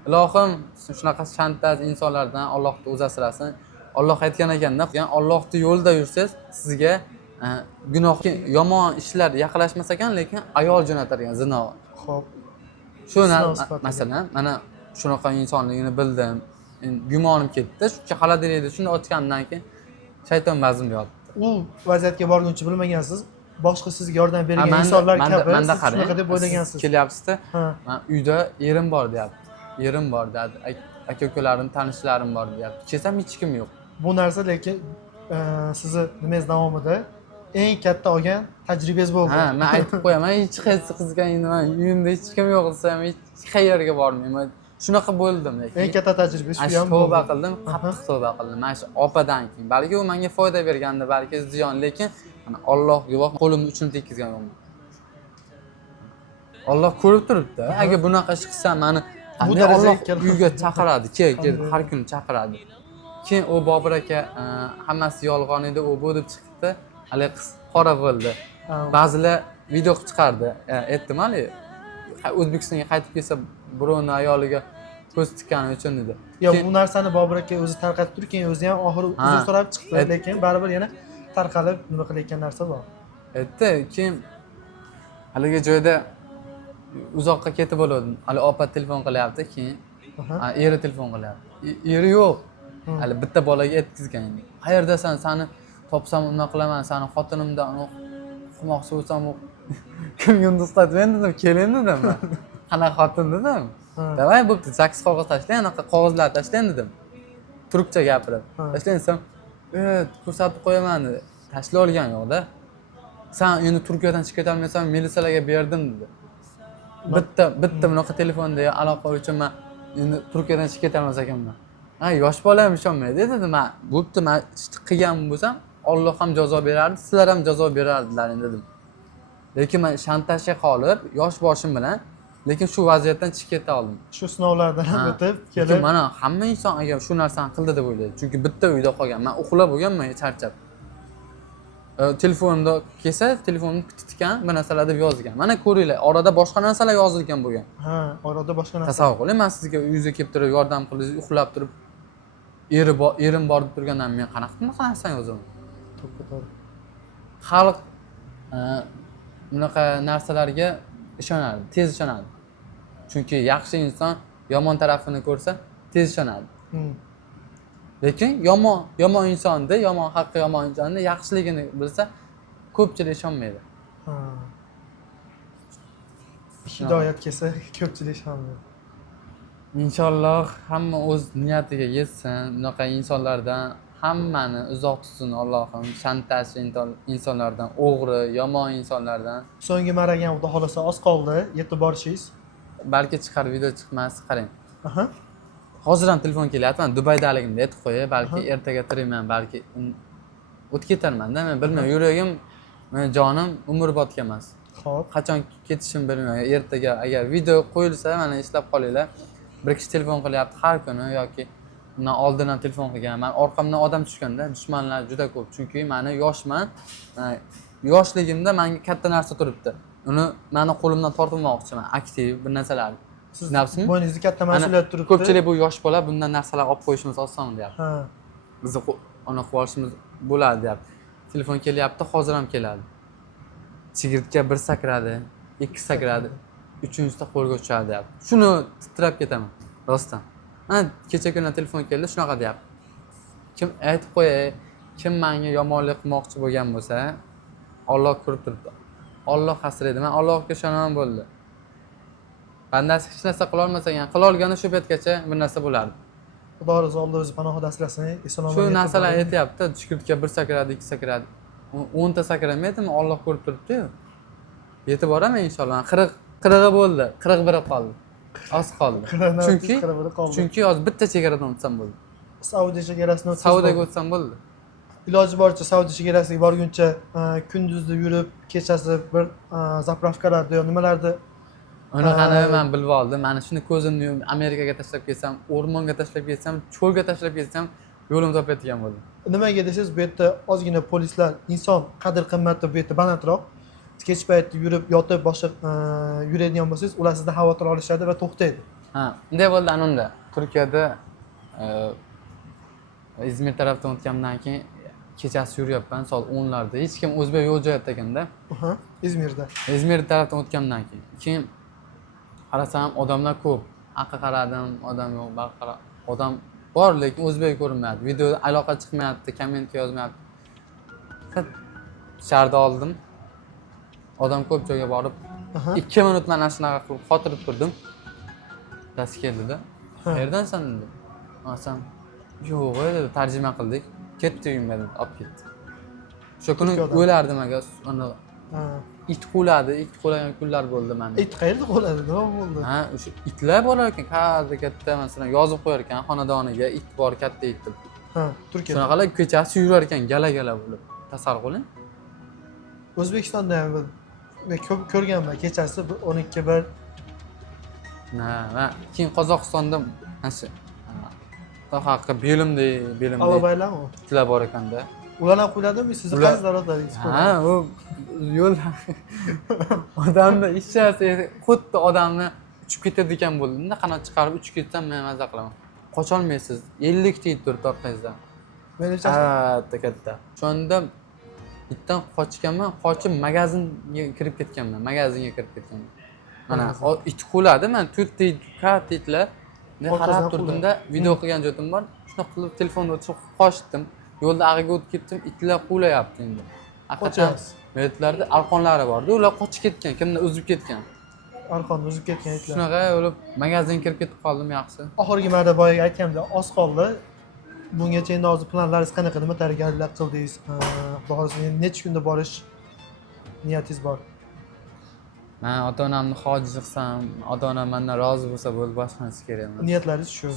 Ilohim, shunaqa shantaj insonlardan Allohni o'zi asrasin. Alloh aytgan ekanda, Allohning yo'lida yursangiz, sizga gunoh, yomon ishlar yaqinlashmas ekan, lekin ayol jo'natar ekan zino. Xo'p. Shu masalan, mana shunaqa insonligini bildim. Gumonim ketdi. Shuncha xaladeliyda shuni ochgandan keyin shayton bazm yotdi. U vaziyatga borguncha bilmagansiz, boshqa sizga yordam bergan insonlar kabi shunaqa deb o'ylagansiz. Kelyapsiz-da. Men uyda erim bor deyapti. Erim bor dedi. Aka-ukalarim, tanishlarim bor deyapti. Kelsam hech kim yo'q. Bu narsa lekin sizni nimangiz davomida eng katta olgan tajribangiz bo'ldi. Men aytib qo'yaman, hech qaysi qizga men uyimda hech kim yo'q desam, hech qayerga bormayman. Shunaqa bo'ldim lekin. Eng katta tajriba shu ham bo'ldi. Tavba qildim, qattiq tavba qildim. Mana shu opadan keyin. Balki u menga foyda bergandi, balki ziyon, lekin Alloh guvoh, qo'limni uchini tekkizgan yo'qman. Alloh ko'rib turibdi. Agar bunaqa ish qilsam, meni Alloh uyga chaqiradi, kel, har kuni chaqiradi. Keyin u Bobur aka hammasi yolg'on edi, u bu deb chiqdi. Hali qiz qora bo'ldi. Ba'zilar video chiqardi. Aytdim hali O'zbekistonga qaytib kelsa, birovni ayoliga ko'z tikkani uchun dedi. Yo, bu narsani Bobur aka o'zi tarqatib turgan, o'zi ham oxiri uzr so'rab chiqdi, lekin baribir yana tarqalib nima qilayotgan narsa bor. Aytdi, keyin haligi joyda uzoqqa ketib bo'ldim. Hali opa telefon qilyapti, keyin eri telefon qilyapti. Eri yo'q. Hali bitta bolaga aytgizgan. Qayerdasan? Seni topsam nima qilaman? Seni xotinimdan qilmoqchi bo'lsam, Kim yulduz tatmen dedim, keling dedim man. Qanaqa xotin dedim. Davay bo'pti, 8 qog'oz tashlang, anaqa qog'ozlar tashlang dedim. Turkcha gapirib. Tashlang desam, ko'rsatib qo'yaman dedi. Tashlab olgan yo'q-da. Sen endi Turkiyadan chiqib ketolmaysan, militsiyalarga berdim dedi. Bitta bunaqa telefonda aloqa uchun men endi Turkiyadan chiqib ketolmas ekanman. Ha, yosh bola ham ishonmaydi dedi. Men bo'pti, men qilgan bo'lsam, Alloh ham jazo berardi, sizlar ham jazo berardilaring dedim. Lekin men shantajga qolib, yosh boshim bilan, lekin shu vaziyatdan chiqib keta oldim. Shu sinovlardan ham o'tib, Lekin mana hamma inson agar shu narsani qildi deb o'ylaydi. Chunki bitta uyda qolgan. Men uxlab bo'lganman, charchab. Telefonimda kelsa, telefonimni titgan, bir narsalar deb yozgan. Mana ko'ringlar, orada boshqa narsalar yozilgan bo'lgan. Ha, orada boshqa narsa. Tasavvur qiling, men sizga uyingizga kelib turib, yordam qildingiz, uxlab turib, erim bor deb turgandan men qanaqa narsa yozaman? To'g'ri. Xalq bunaqa narsalarga ishonadi, tez ishonadi. Chunki yaxshi inson yomon tarafini ko'rsa, tez ishonadi. Lekin yomon insonni, yomon insonni yaxshiligini bilsa, ko'pchilik ishonmaydi. Hidoyat kelsa, ko'pchilik ishonmaydi. Inshaalloh hamma o'z niyatiga yetsin. Bunaqa insonlardan hammani uzoq tutsin Allohim. Shantaj insonlardan, o'g'ri, yomon insonlardan. So'nggi maraga xudo xolasa oz qoldi, yetib borishingiz. Balki chiqar video chiqmas, qarang. Hozir ham telefon kelyapti. Men Dubaydaligimni aytib qo'yay, balki ertaga tirayman, balki o'tib ketarman-da, men bilmayman. Yuragim, men jonim umrbodga emas. Xo'p. Qachon ketishimni bilmayman. Ertaga agar video qo'yilsa, mana eslab qolinglar. Bir kishi telefon qilyapti har kuni yoki undan oldin ham telefon qilgan. Men orqamdan odam tushganda, dushmanlar juda ko'p. Chunki meni yoshman. Yoshligimda menga katta narsa turibdi. Uni meni qo'limdan tortib olmoqchiman, aktiv bir narsalar. Siz nafsimi? Bo'yningizda katta mas'uliyat turibdi. Ko'pchilik bu yosh bola bundan narsalar olib qo'yishimiz oson deyapti. Ha. Bizni ona qilib olishimiz bo'ladi deyapti. Telefon kelyapti, hozir ham keladi. Chigirtka bir sakradi, ikki sakradi, uchinchisida qo'lga tushadi deyapti. Shuni titrab ketaman, rostdan. Mana kecha kunda telefon keldi, shunaqa deyapti. Kim aytib qo'yay, kim menga yomonlik qilmoqchi bo'lgan bo'lsa, Alloh ko'rib turibdi. Alloh asraydi. Men Allohga ishonaman bo'ldi. Bandasi hech narsa qila olmasa ham, qila olgani shu paytgacha bir narsa bo'lardi. Xudo o'zi Alloh o'zi panohida asrasin, eson-omon. Shu narsalar aytyapti, tushkurtga bir sakradi, ikki sakradi. 10 ta sakramaydimi? Alloh ko'rib turibdi-yu. Yetib boraman inshaalloh. 40 bo'ldi, 41 qoldi. Oz qoldi. Chunki hozir bitta chegaradan o'tsam bo'ldi. Saudiya chegarasini o'tsam. Saudiyaga o'tsam bo'ldi. Iloji boricha Saudiya chegarasiga borguncha kunduzi yurib, kechasi bir zapravkalarda yo nimalarda Unaqani men bilib oldim. Mana shuni ko'zimni yumib Amerikaga tashlab ketsam, o'rmonga tashlab ketsam, cho'lga tashlab ketsam, yo'lim topayotgan bo'ldim. Nimaga desangiz, bu yerda ozgina polislar, inson qadr-qimmati bu yerda balandroq. Kech paytda yurib, yotib, boshqa yuradigan bo'lsangiz, ular sizdan xavotir olishadi va to'xtaydi. Ha, bunday bo'ldi anunda. Turkiyada Izmir tarafdan o'tgandan keyin kechasi yuryapman, soat 10 larda. Hech kim o'zbek yo'q joyda ekanda. Izmirda. Izmir tarafdan o'tgandan keyin qarasam odamlar ko'p. Aqqa qaradim, odam yo'q, odam bor, lekin o'zbek ko'rinmayapti. Videoda aloqa chiqmayapti, komment yozmayapti. Sharda oldim. Odam ko'p joyga borib, 2 minut mana shunaqa qilib xotirib turdim. Dasi keldi-da. Qayerdansan dedi. Asam yo'q dedi, tarjima qildik. Ketdi uyimga deb olib ketdi. O'sha kuni o'ylardim agar ana it qo'lagan kunlar bo'ldi menda. It qayerda qoladi, nima bo'ldi? Ha, o'sha itlar bor ekan, katta masalan yozib qo'yar ekan xonadoniga it bor, katta it deb. Ha, Turkiyada. Shunaqalar kechasi yurar ekan, gala bo'lib. Tasavvur qiling. O'zbekistonda ham men ko'p ko'rganman, kechasi 12-1. Va keyin Qozog'istonda mana shu haqiqa belimda Alabaylarmi? itlar bor ekanda. Ular ham qo'yladimi? Sizni qaysi davlatlaringiz qo'yadi? Ha, u yo'lda odamni ishchasi xuddi odamni uchib ketadigan bo'ldi-da, qanot chiqarib uchib ketsam men maza qilaman. Qocholmaysiz. 50 ta it turibdi orqangizdan. Menimcha katta. Shunda itdan qochganman, qochib magazinga kirib ketganman. Mana it qo'ladi, men 4 ta it, katta itlar. Men qarab turdimda, video qilgan joyim bor. Shuna qilib telefonda o'tib qochdim. Yo'lda ag'iga o'tib ketdim, itlar qo'layapti endi. haqiqatan Qochasiz. millatlarda arqonlari borda, ular qochib ketgan, kimdir uzib ketgan. Arqonni uzib ketgan itlar. Shunaqa o'lib magazinga kirib ketib qoldim yaxshi. Oxirgi marta boyaga aytganimda oz qoldi. Bungacha endi hozir planlaringiz qanaqa, nima tayyorgarliklar qildingiz? Xudo xohlasa necha kunda borish niyatingiz bor? Men ota-onamni hoji qilsam, ota-onam mendan rozi bo'lsa bo'ldi, boshqa narsa kerak emas. Niyatlaringiz shu.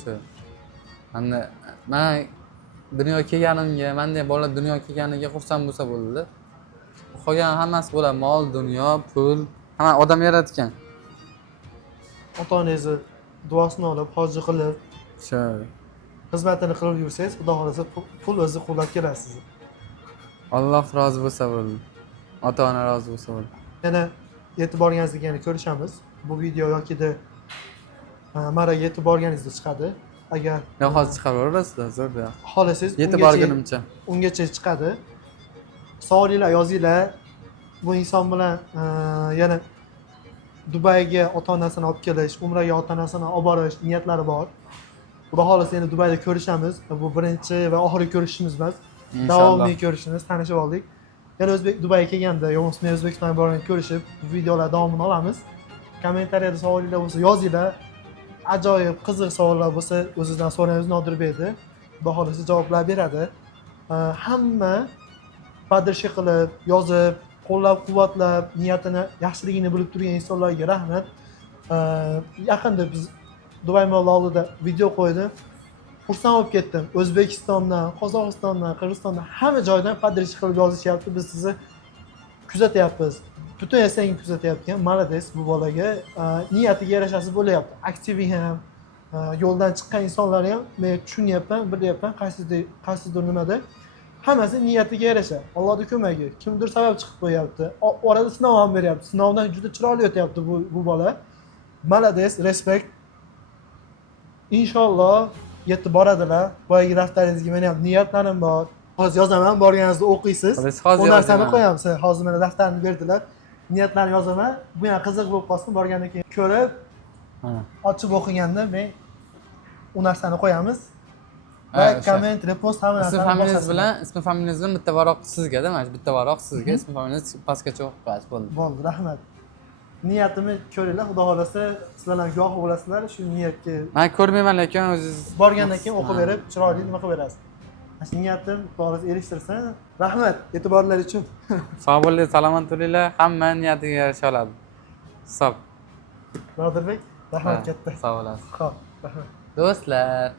Men dunyoga kelganimga, mendek bola dunyoga kelganiga xursand bo'lsa bo'ldi. Qolgan hammasi bo'ladi, mol, dunyo, pul, hamma odam yaratgan. Ota-onangizni duosini olib, hoji qilib, Shu. xizmatini qilib yursangiz, xudo xohlasa pul o'zi qo'llab keladi sizni. Alloh rozi bo'lsa bo'ldi. Ota-ona rozi bo'lsa bo'ldi. Yana yetib borganingizda yana ko'rishamiz. Bu video yokida maraga yetib borganingizda chiqadi. Agar Yo'q, hozir chiqarib yuborasizlar, zo'rda. xohlasangiz Yetib borgunimcha. ungacha chiqadi. Savolinglar yozinglar. Bu inson bilan yana Dubayga ota-onasini olib kelish, umraga ota-onasini olib borish niyatlari bor. Xudo xohlasa endi Dubayda ko'rishamiz. Bu birinchi va oxirgi ko'rishishimiz emas. Davomiy ko'rishimiz, tanishib oldik. Yana Dubayga kelganda, yo'qsa men O'zbekistonga borganda ko'rishib, bu videolar davomini olamiz. Kommentariyada savolinglar bo'lsa yozinglar. Ajoyib, qiziq savollar bo'lsa, o'zingizdan so'rangiz, Nodirbekda. Xudo xohlasa javoblar beradi. Hamma padrishlik qilib, yozib, qo'llab-quvvatlab, niyatini, yaxshiligini bilib turgan insonlarga rahmat. Yaqinda biz Dubay Mall oldida video qo'ydim. Xursand bo'lib ketdim. O'zbekistondan, Qozog'istondan, Qirg'izistondan hamma joydan padrishlik qilib yozishyapti. Biz sizni kuzatyapmiz. Butun yasangni kuzatyapti. Malades bu bolaga. Niyatiga yarasha bo'lyapti. Aktivi ham, yo'ldan chiqqan insonlar ham men tushunyapman, bilyapman, qaysidir nimada. Hammasi niyatiga yarasha. Allohning ko'magi. Kimdir sabab chiqib qo'yapti. Orada sinov ham beryapti. Sinovdan juda chiroyli o'tyapti bu bola. Malades, respekt. Inshaalloh yetib boradilar. Boyagi daftaringizga men ham niyatlarim bor. Hozir yozaman, borganingizda o'qiysiz. Hozir Bu narsani qo'yamiz. Hozir mana daftarni berdilar. Niyatlarni yozaman. Bu ham qiziq bo'lib qolsin, borgandan keyin ko'rib, ochib o'qiganda men u narsani qo'yamiz. Va komment, repost hamma narsani ismi familiyangiz bilan bitta varoq sizga-da, mana shu bitta varoq sizga, ismi familiyangiz pastgacha o'qib qo'yasiz, bo'ldi. Bo'ldi, rahmat. Niyatimni ko'ringlar, xudo xolasa sizlar ham guvoh bo'lasizlar shu niyatga. Men ko'rmayman, lekin o'zingiz borgandan keyin o'qib berib, chiroyli nima qilib berasiz. Mana niyatim xudo xolasa erishtirsin. Rahmat e'tiborlar uchun. Sog' bo'linglar, salomat bo'linglar, hamma niyatiga yarasha oladi. Hisob. Nodirbek, rahmat katta. Sog' bo'lasiz. Xo'p, rahmat. Do'stlar